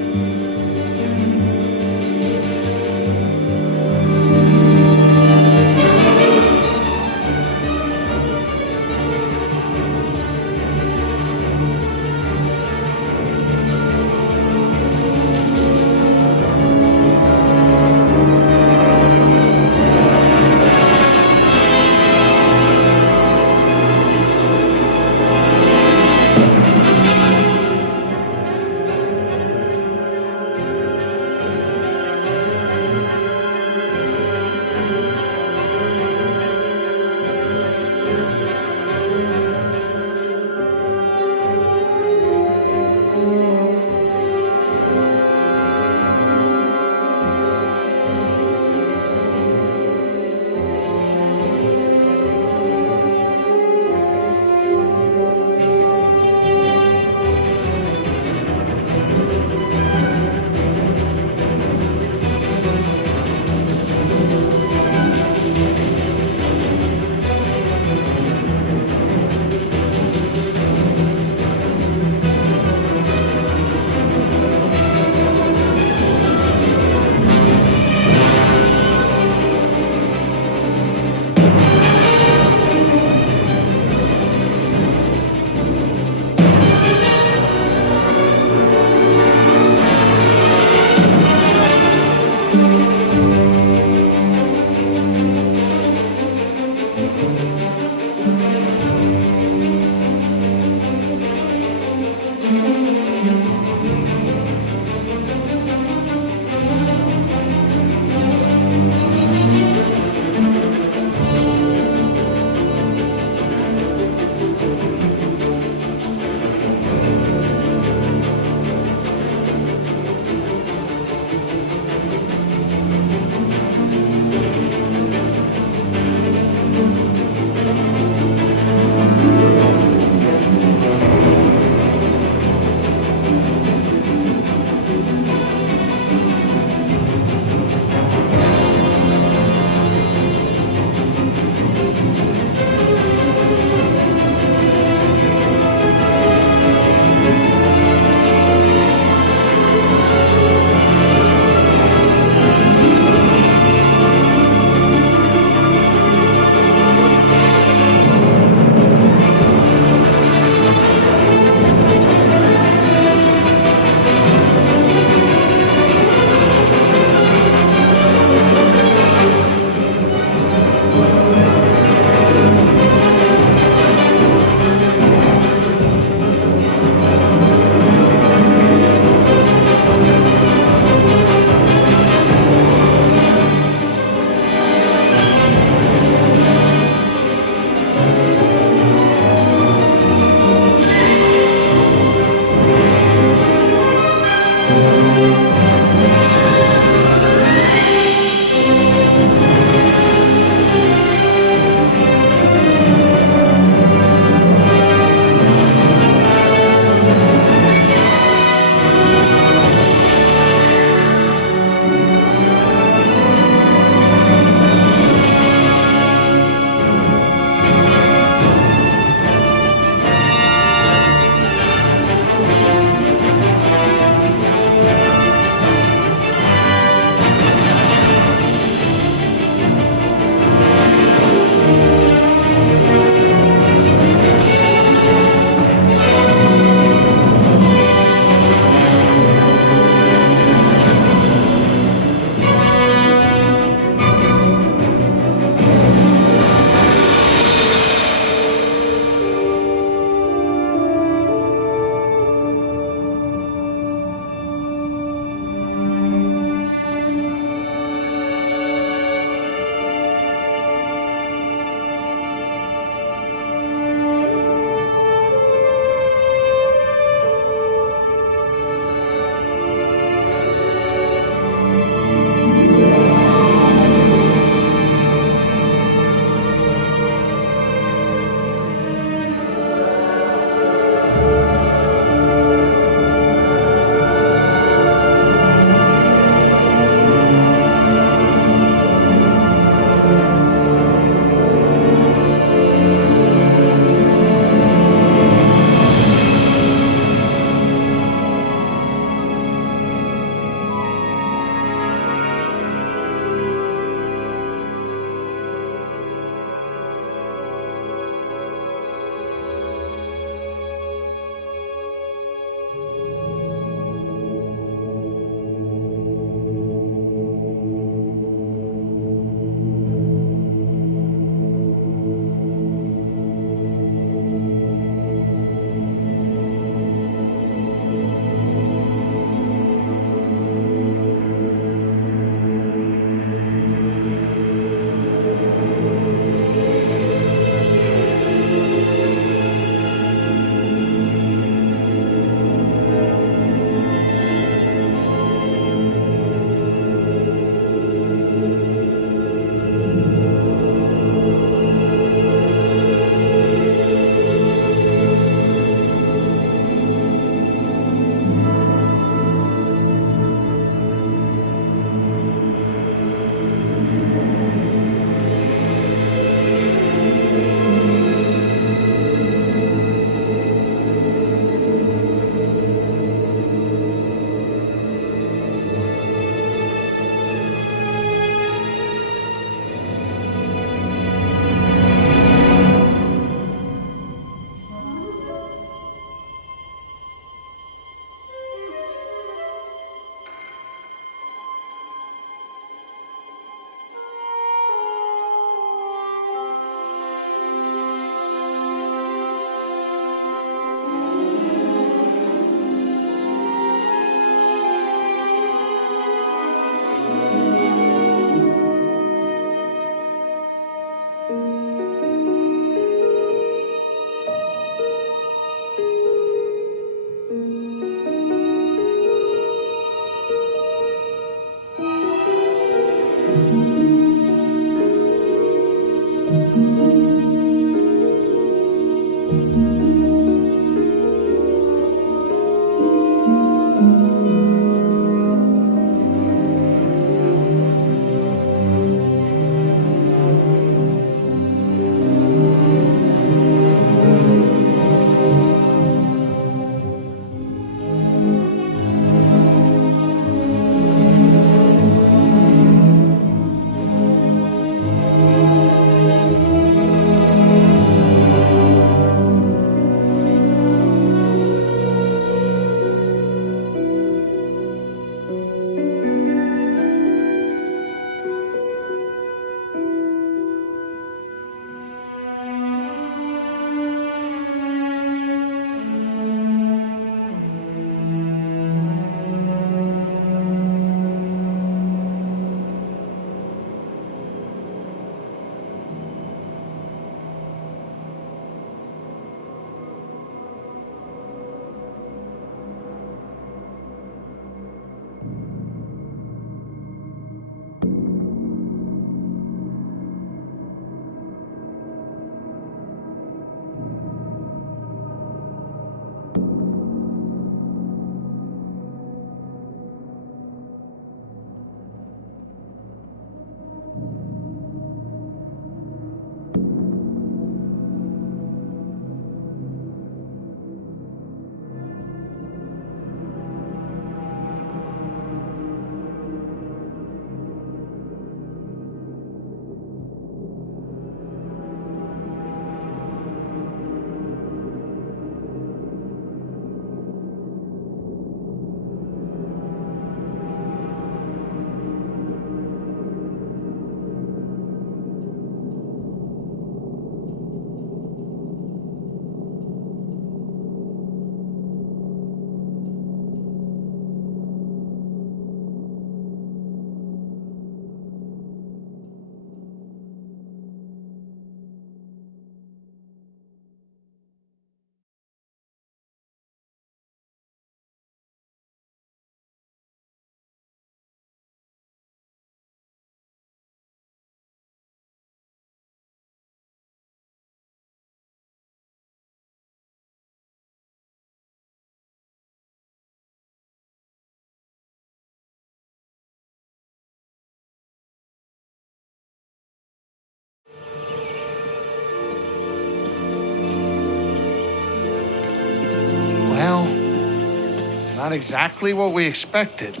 Not exactly what we expected.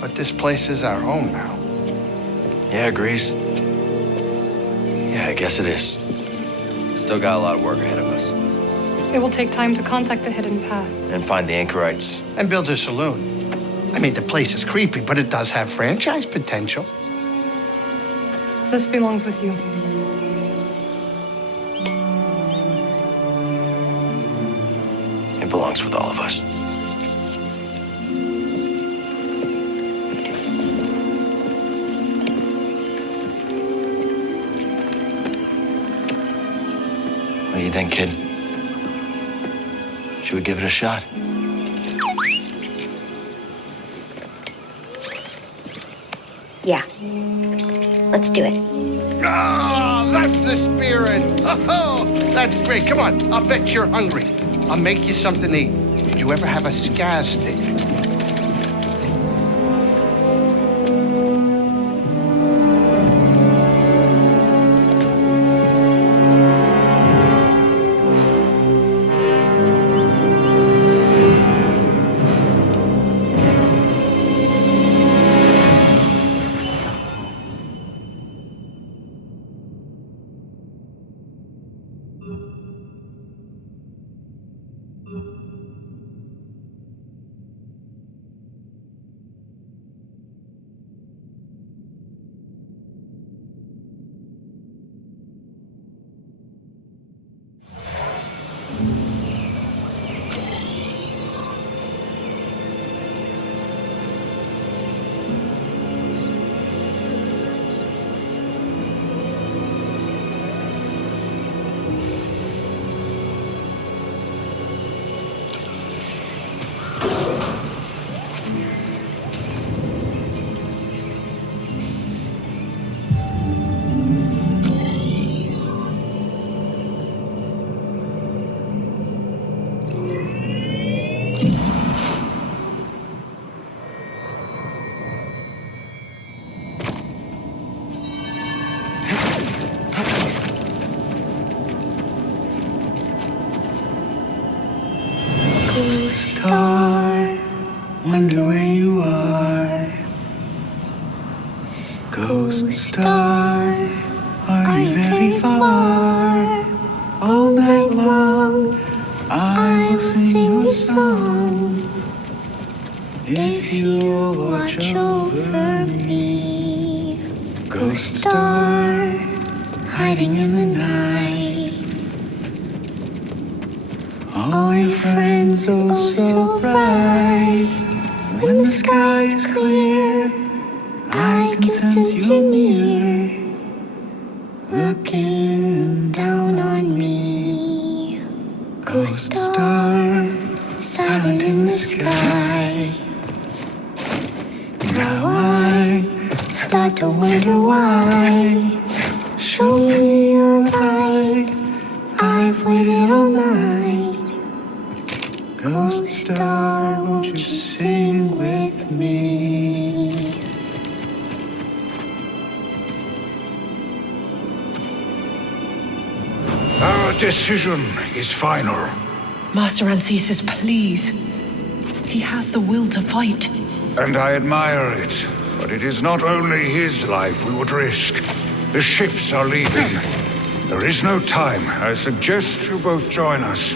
But this place is our home now. Yeah, Grease. Yeah, I guess it is. Still got a lot of work ahead of us. It will take time to contact the hidden path. And find the anchorites. And build a saloon. I mean, the place is creepy, but it does have franchise potential. This belongs with you. It belongs with all of us. What do you think, kid? Should we give it a shot? Yeah. Let's do it. Ah, that's the spirit. Oh, that's great. Come on, I'll bet you're hungry. I'll make you something to eat. Did you ever have a scaz stick? Star, wonder where you are. Ghost star, are you very far? All night long, I will sing your song. If you'll watch over me, ghost star, hiding in the night. All your friends oh so bright. When the sky is clear, I can sense you near, looking down on me. Ghost star, silent in the sky. Now I start to wonder why. Show me your light. I've waited all night. Ghost star, won't you sing with me? Our decision is final. Master Ancesis, please. He has the will to fight. And I admire it. But it is not only his life we would risk. The ships are leaving. There is no time. I suggest you both join us.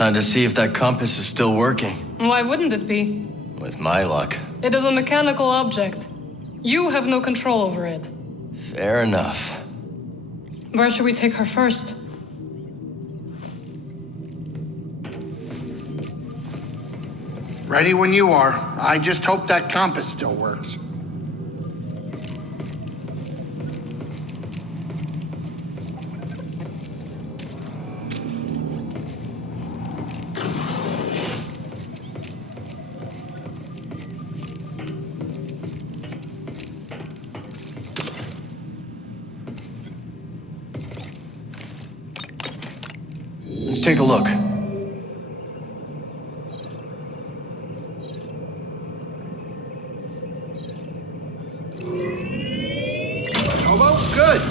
Time to see if that compass is still working. Why wouldn't it be? With my luck. It is a mechanical object. You have no control over it. Fair enough. Where should we take her first? Ready when you are. I just hope that compass still works. Let's take a look. Koboh, good.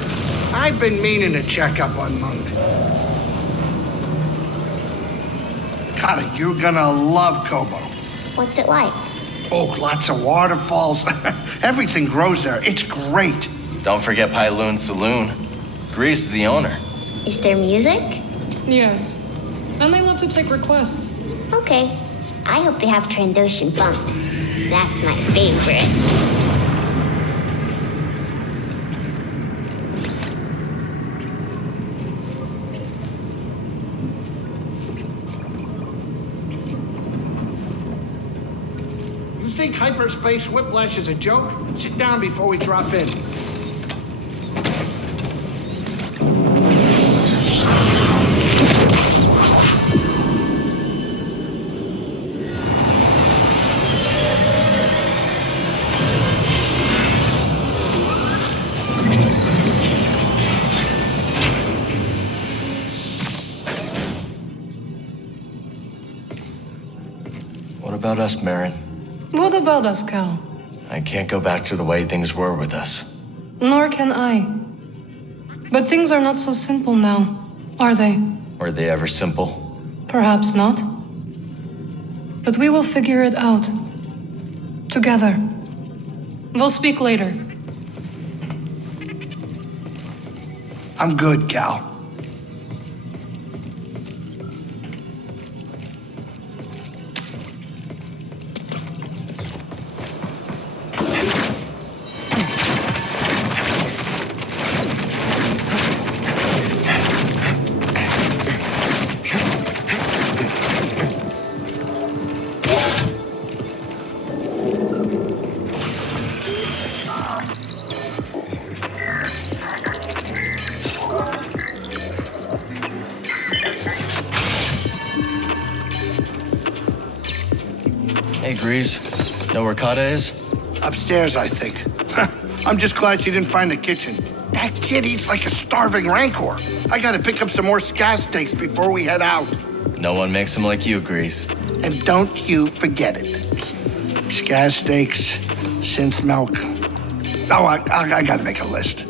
I've been meaning to check up on Monk. God, you're gonna love Koboh. What's it like? Oh, lots of waterfalls. Everything grows there. It's great. Don't forget Pyloon Saloon. Grease is the owner. Is there music? Yes. And they love to take requests. Okay. I hope they have Trandoshan funk. That's my favorite. You think hyperspace whiplash is a joke? Sit down before we drop in. What about us, Marin? What about us, Cal? I can't go back to the way things were with us. Nor can I. But things are not so simple now, are they? Were they ever simple? Perhaps not. But we will figure it out. Together. We'll speak later. I'm good, Cal. Hey, Grease. Know where Kata is? Upstairs, I think. I'm just glad she didn't find the kitchen. That kid eats like a starving rancor. I gotta pick up some more scat steaks before we head out. No one makes them like you, Grease. And don't you forget it. Scat steaks, synth milk. Oh, I gotta make a list.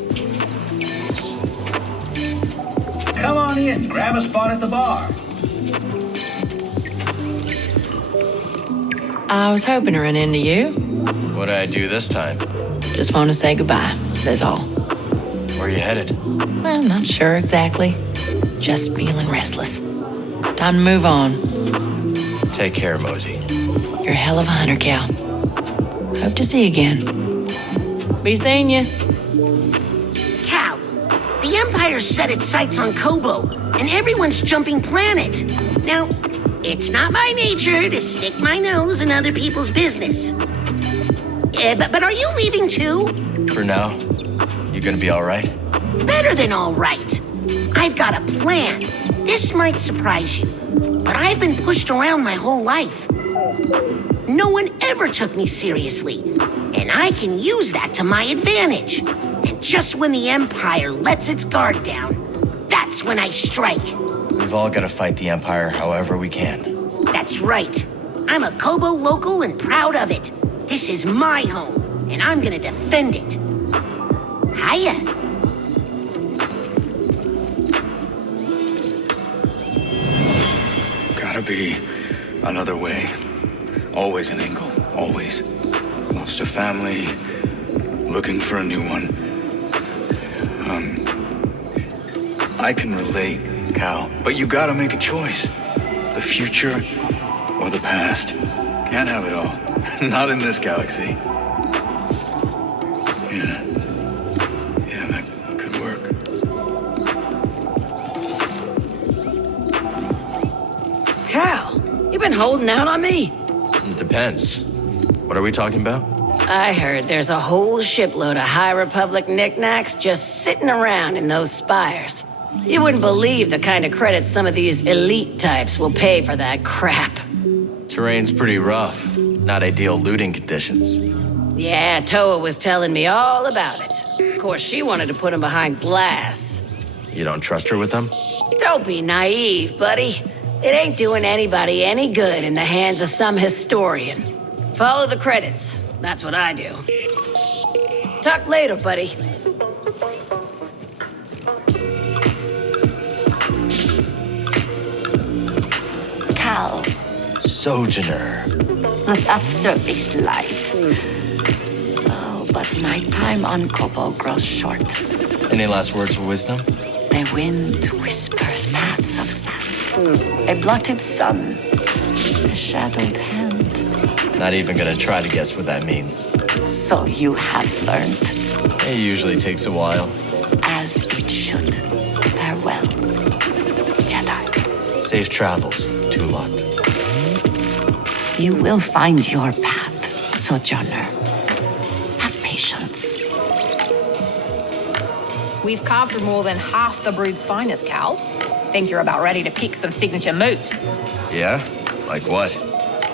Come on in, grab a spot at the bar. I was hoping to run into you. What did I do this time? Just want to say goodbye, that's all. Where are you headed? Well, not sure exactly. Just feeling restless. Time to move on. Take care, Mosey. You're a hell of a hunter, Cal. Hope to see you again. Be seeing you. Cal, the Empire set its sights on Koboh, and everyone's jumping planet. Now, it's not my nature to stick my nose in other people's business. But are you leaving too? For now. You gonna be all right? Better than all right. I've got a plan. This might surprise you, but I've been pushed around my whole life. No one ever took me seriously, and I can use that to my advantage. And just when the Empire lets its guard down, that's when I strike. We've all got to fight the Empire however we can. That's right. I'm a Koboh local and proud of it. This is my home, and I'm gonna defend it. Hiya. Gotta be another way. Always an angle, always. Lost a family, looking for a new one. I can relate, Cal, but you gotta make a choice. The future or the past. Can't have it all. Not in this galaxy. Yeah. Yeah, that could work. Cal, you been holding out on me? It depends. What are we talking about? I heard there's a whole shipload of High Republic knickknacks just sitting around in those spires. You wouldn't believe the kind of credits some of these elite types will pay for that crap. Terrain's pretty rough. Not ideal looting conditions. Yeah, Toa was telling me all about it. Of course, she wanted to put him behind glass. You don't trust her with them? Don't be naive, buddy. It ain't doing anybody any good in the hands of some historian. Follow the credits. That's what I do. Talk later, buddy. Cal, Sojourner. after this light. Oh, but my time on Koboh grows short. Any last words of wisdom? The wind whispers paths of sand. A blotted sun. A shadowed hand. Not even gonna try to guess what that means. So you have learned. It usually takes a while. As it should. Farewell, Jedi. Safe travels, Tulot. You will find your path, Sojourner. Have patience. We've carved from more than half the brood's finest, Cal. Think you're about ready to pick some signature moves. Yeah? Like what?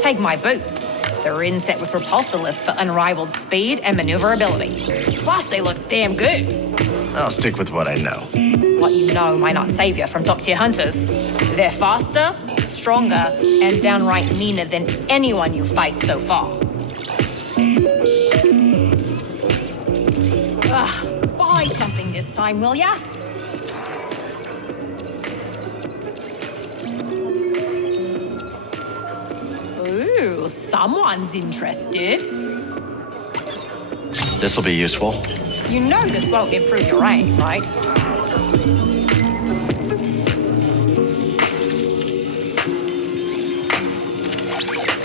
Take my boots. They're inset with repulsor lifts for unrivaled speed and maneuverability. Plus, they look damn good. I'll stick with what I know. What you know might not save you from top-tier hunters. They're faster, stronger, and downright meaner than anyone you've faced so far. Buy something this time, will ya? Ooh, someone's interested. This'll be useful. You know this won't improve your rank, right?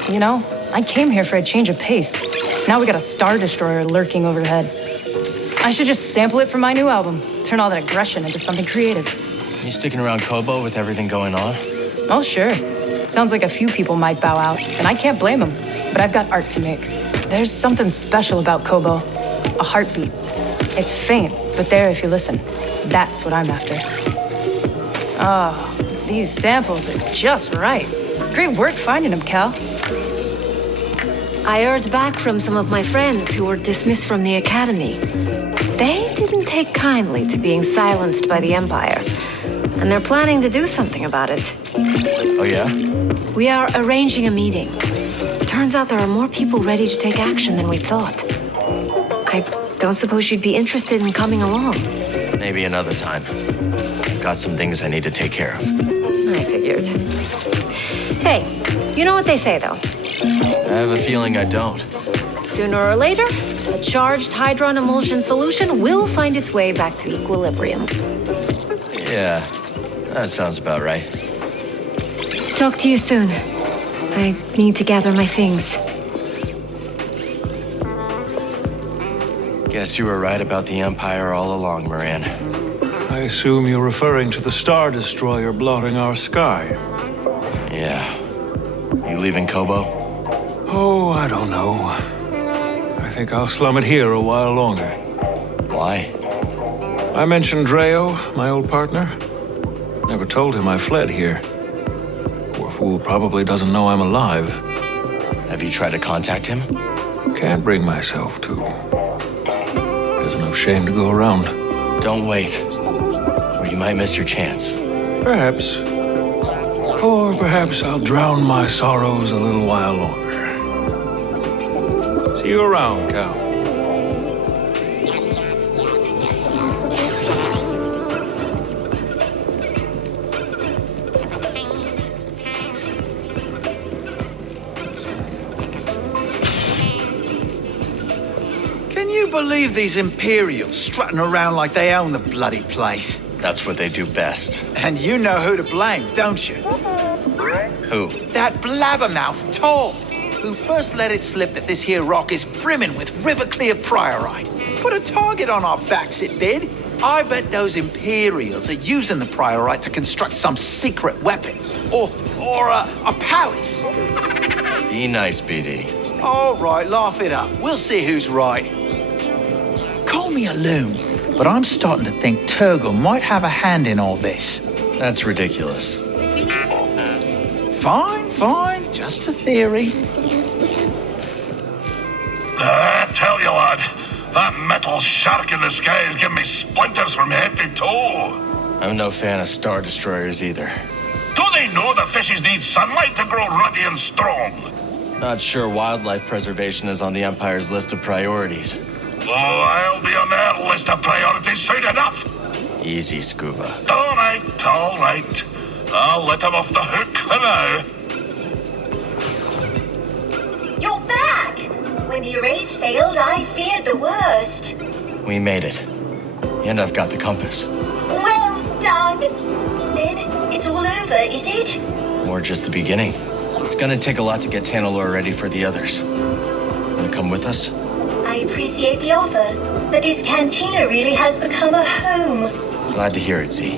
You know, I came here for a change of pace. Now we got a Star Destroyer lurking overhead. I should just sample it for my new album. Turn all that aggression into something creative. You sticking around Koboh with everything going on? Oh, sure. Sounds like a few people might bow out, and I can't blame them. But I've got art to make. There's something special about Koboh. A heartbeat. It's faint, but there if you listen. That's what I'm after. Oh, these samples are just right. Great work finding them, Cal. I heard back from some of my friends who were dismissed from the academy. They didn't take kindly to being silenced by the Empire, and they're planning to do something about it. Oh, yeah? We are arranging a meeting. Turns out there are more people ready to take action than we thought. I don't suppose you'd be interested in coming along. Maybe another time. I've got some things I need to take care of. I figured. Hey, you know what they say, though? I have a feeling I don't. Sooner or later, a charged hydron emulsion solution will find its way back to equilibrium. Yeah, that sounds about right. Talk to you soon. I need to gather my things. Guess you were right about the Empire all along, Moran. I assume you're referring to the Star Destroyer blotting our sky. Yeah. You leaving Koboh? Oh, I don't know. I think I'll slum it here a while longer. Why? I mentioned Dreo, my old partner. Never told him I fled here. Poor fool probably doesn't know I'm alive. Have you tried to contact him? Can't bring myself to. There's enough shame to go around. Don't wait, or you might miss your chance. Perhaps. Or perhaps I'll drown my sorrows a little while longer. See you around, Cal. Can you believe these Imperials strutting around like they own the bloody place? That's what they do best. And you know who to blame, don't you? Who? That blabbermouth Tall, who first let it slip that this here rock is brimming with river-clear priorite. Put a target on our backs, it did. I bet those Imperials are using the priorite to construct some secret weapon. Or a palace. Be nice, BD. All right, laugh it up. We'll see who's right. Call me a loon, but I'm starting to think Turgle might have a hand in all this. That's ridiculous. Fine. Just a theory. I tell you what, that metal shark in the sky is giving me splinters from head to toe. I'm no fan of Star Destroyers either. Do they know the fishes need sunlight to grow ruddy and strong? Not sure wildlife preservation is on the Empire's list of priorities. Oh, I'll be on their list of priorities soon enough. Easy, Scuba. All right. I'll let them off the hook for now. You're back! When the race failed, I feared the worst. We made it. And I've got the compass. Well done! Then it's all over, is it? Or just the beginning. It's gonna take a lot to get Tanalor ready for the others. Wanna come with us? I appreciate the offer, but this cantina really has become a home. Glad to hear it, Z.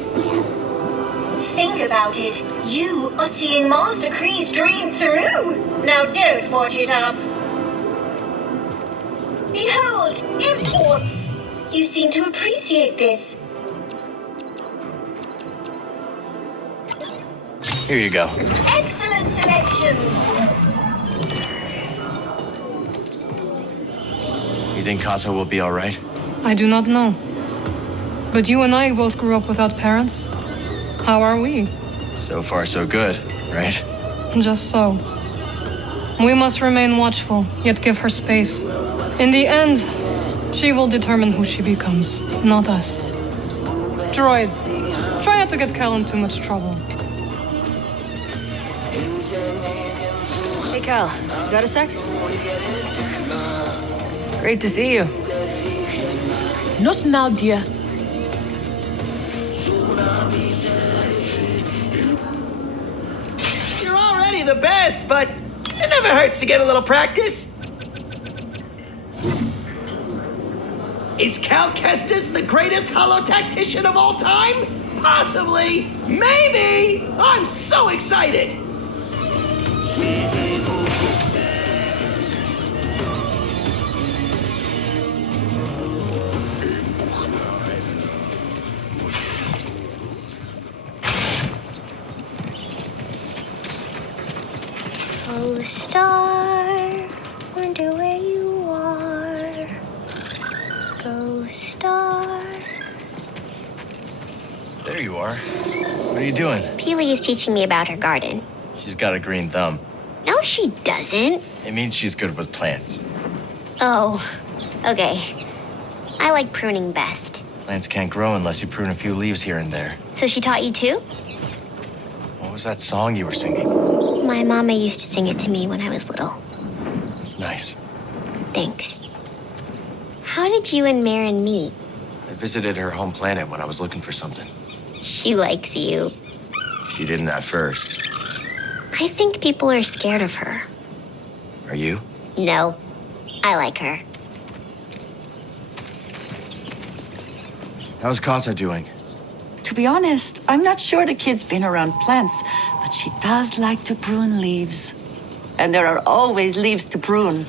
Think about it. You are seeing Master Kree's dream through. Now don't watch it up. Behold, imports. You seem to appreciate this. Here you go. Excellent selection. You think Kato will be all right? I do not know. But you and I both grew up without parents. How are we? So far, so good, right? Just so. We must remain watchful, yet give her space. In the end, she will determine who she becomes, not us. Droid, try not to get Cal in too much trouble. Hey, Cal, got a sec? Great to see you. Not now, dear. You're already the best, but it never hurts to get a little practice. Is Cal Kestis the greatest holotactician of all time? Possibly. Maybe. I'm so excited. Oh, star, wonder where you are. Go, star. There you are. What are you doing? Peely is teaching me about her garden. She's got a green thumb. No, she doesn't. It means she's good with plants. Oh, okay. I like pruning best. Plants can't grow unless you prune a few leaves here and there. So she taught you too? What was that song you were singing? My mama used to sing it to me when I was little. It's nice. Thanks. How did you and Marin meet? I visited her home planet when I was looking for something. She likes you. She didn't at first. I think people are scared of her. Are you? No, I like her. How's Kata doing? To be honest, I'm not sure the kid's been around plants, but she does like to prune leaves. And there are always leaves to prune.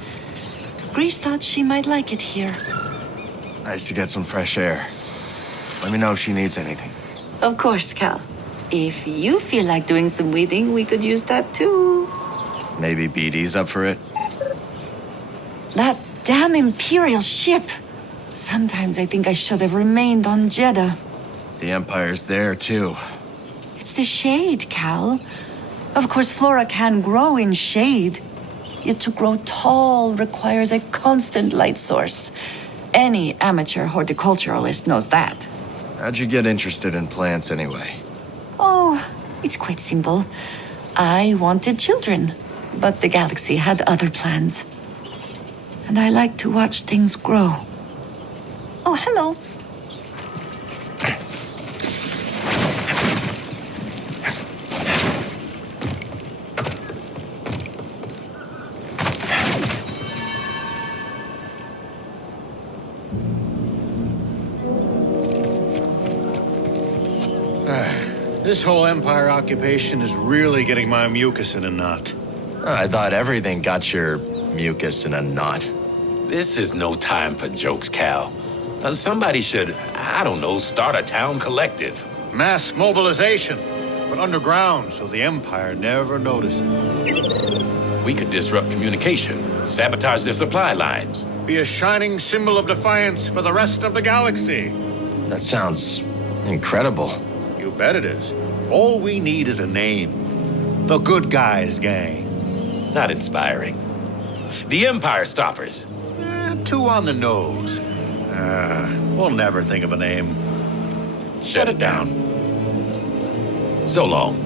Grease thought she might like it here. Nice to get some fresh air. Let me know if she needs anything. Of course, Cal. If you feel like doing some weeding, we could use that too. Maybe BD's up for it? That damn Imperial ship. Sometimes I think I should have remained on Jeddah. The Empire's there, too. It's the shade, Cal. Of course, flora can grow in shade. Yet to grow tall requires a constant light source. Any amateur horticulturalist knows that. How'd you get interested in plants anyway? Oh, it's quite simple. I wanted children, but the galaxy had other plans. And I like to watch things grow. Oh, hello. This whole Empire occupation is really getting my mucus in a knot. I thought everything got your mucus in a knot. This is no time for jokes, Cal. Somebody should, I don't know, start a town collective. Mass mobilization, but underground so the Empire never notices. We could disrupt communication, sabotage their supply lines. Be a shining symbol of defiance for the rest of the galaxy. That sounds incredible. You bet it is. All we need is a name. The Good Guys Gang. Not inspiring. The Empire Stoppers. Too on the nose. We'll never think of a name. Shut it down. So long.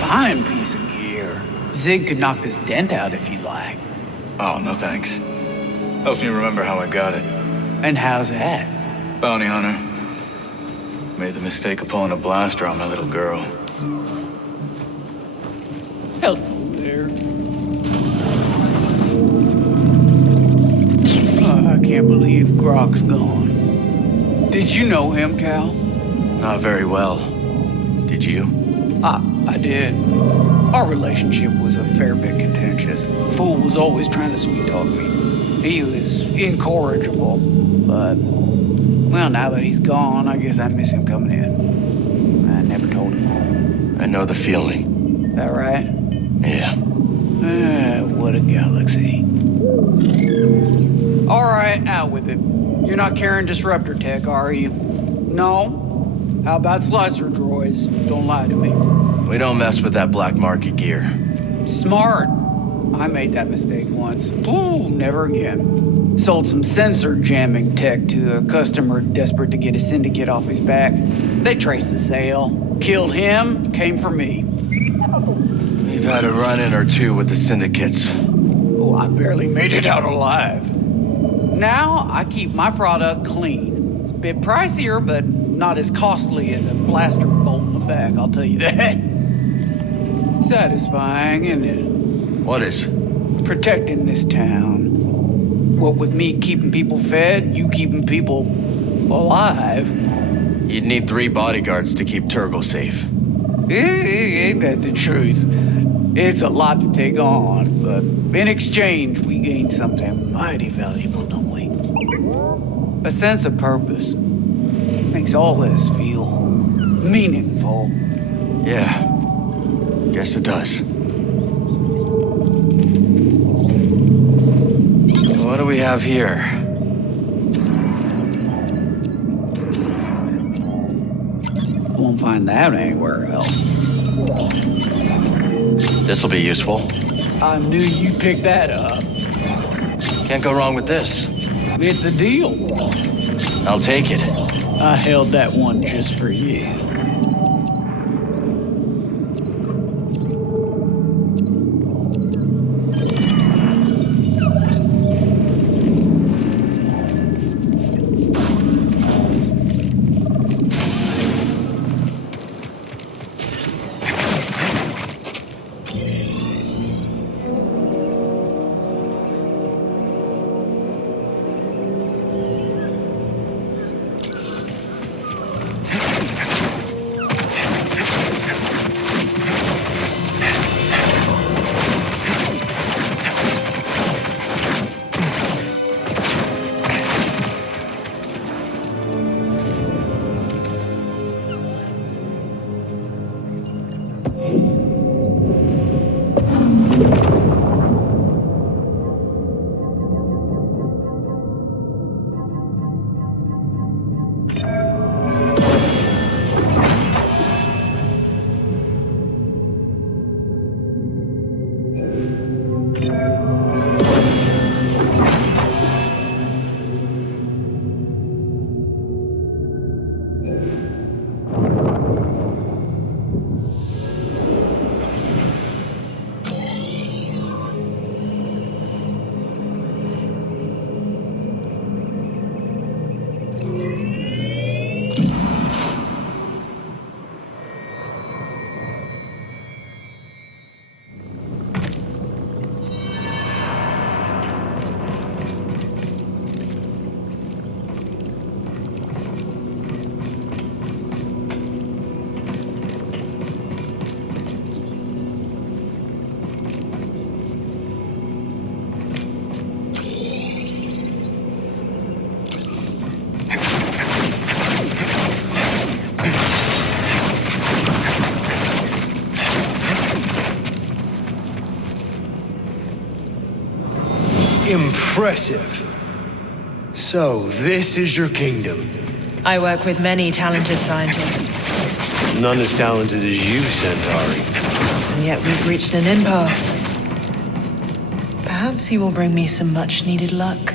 Fine piece of gear. Zig could knock this dent out if you'd like. Oh, no thanks. Helps me remember how I got it. And how's that? Bounty hunter. Made the mistake of pulling a blaster on my little girl. Hello there. I can't believe Grok's gone. Did you know him, Cal? Not very well. Did you? I did. Our relationship was a fair bit contentious. Fool was always trying to sweet-talk me. He was incorrigible, but... Well, now that he's gone, I guess I miss him coming in. I never told him. I know the feeling. That right? Yeah. What a galaxy. All right, out with it. You're not carrying disruptor tech, are you? No? How about slicer droids? Don't lie to me. We don't mess with that black market gear. Smart. I made that mistake once. Ooh, never again. Sold some sensor jamming tech to a customer desperate to get a syndicate off his back. They traced the sale. Killed him, came for me. We've had a run-in or two with the syndicates. Oh, I barely made it out alive. Now, I keep my product clean. It's a bit pricier, but not as costly as a blaster bolt in the back, I'll tell you that. Satisfying, isn't it? What is? Protecting this town. What with me keeping people fed, you keeping people alive. You'd need 3 bodyguards to keep Turgle safe. Ain't that the truth? It's a lot to take on, but in exchange, we gain something mighty valuable, don't we? A sense of purpose. Makes all this feel meaningful. Yeah, guess it does. What do we have here? Won't find that anywhere else. This'll be useful. I knew you'd pick that up. Can't go wrong with this. It's a deal. I'll take it. I held that one just for you. Impressive. So, this is your kingdom. I work with many talented scientists, None as talented as you, Centauri. and yet we've reached an impasse. Perhaps he will bring me some much-needed luck.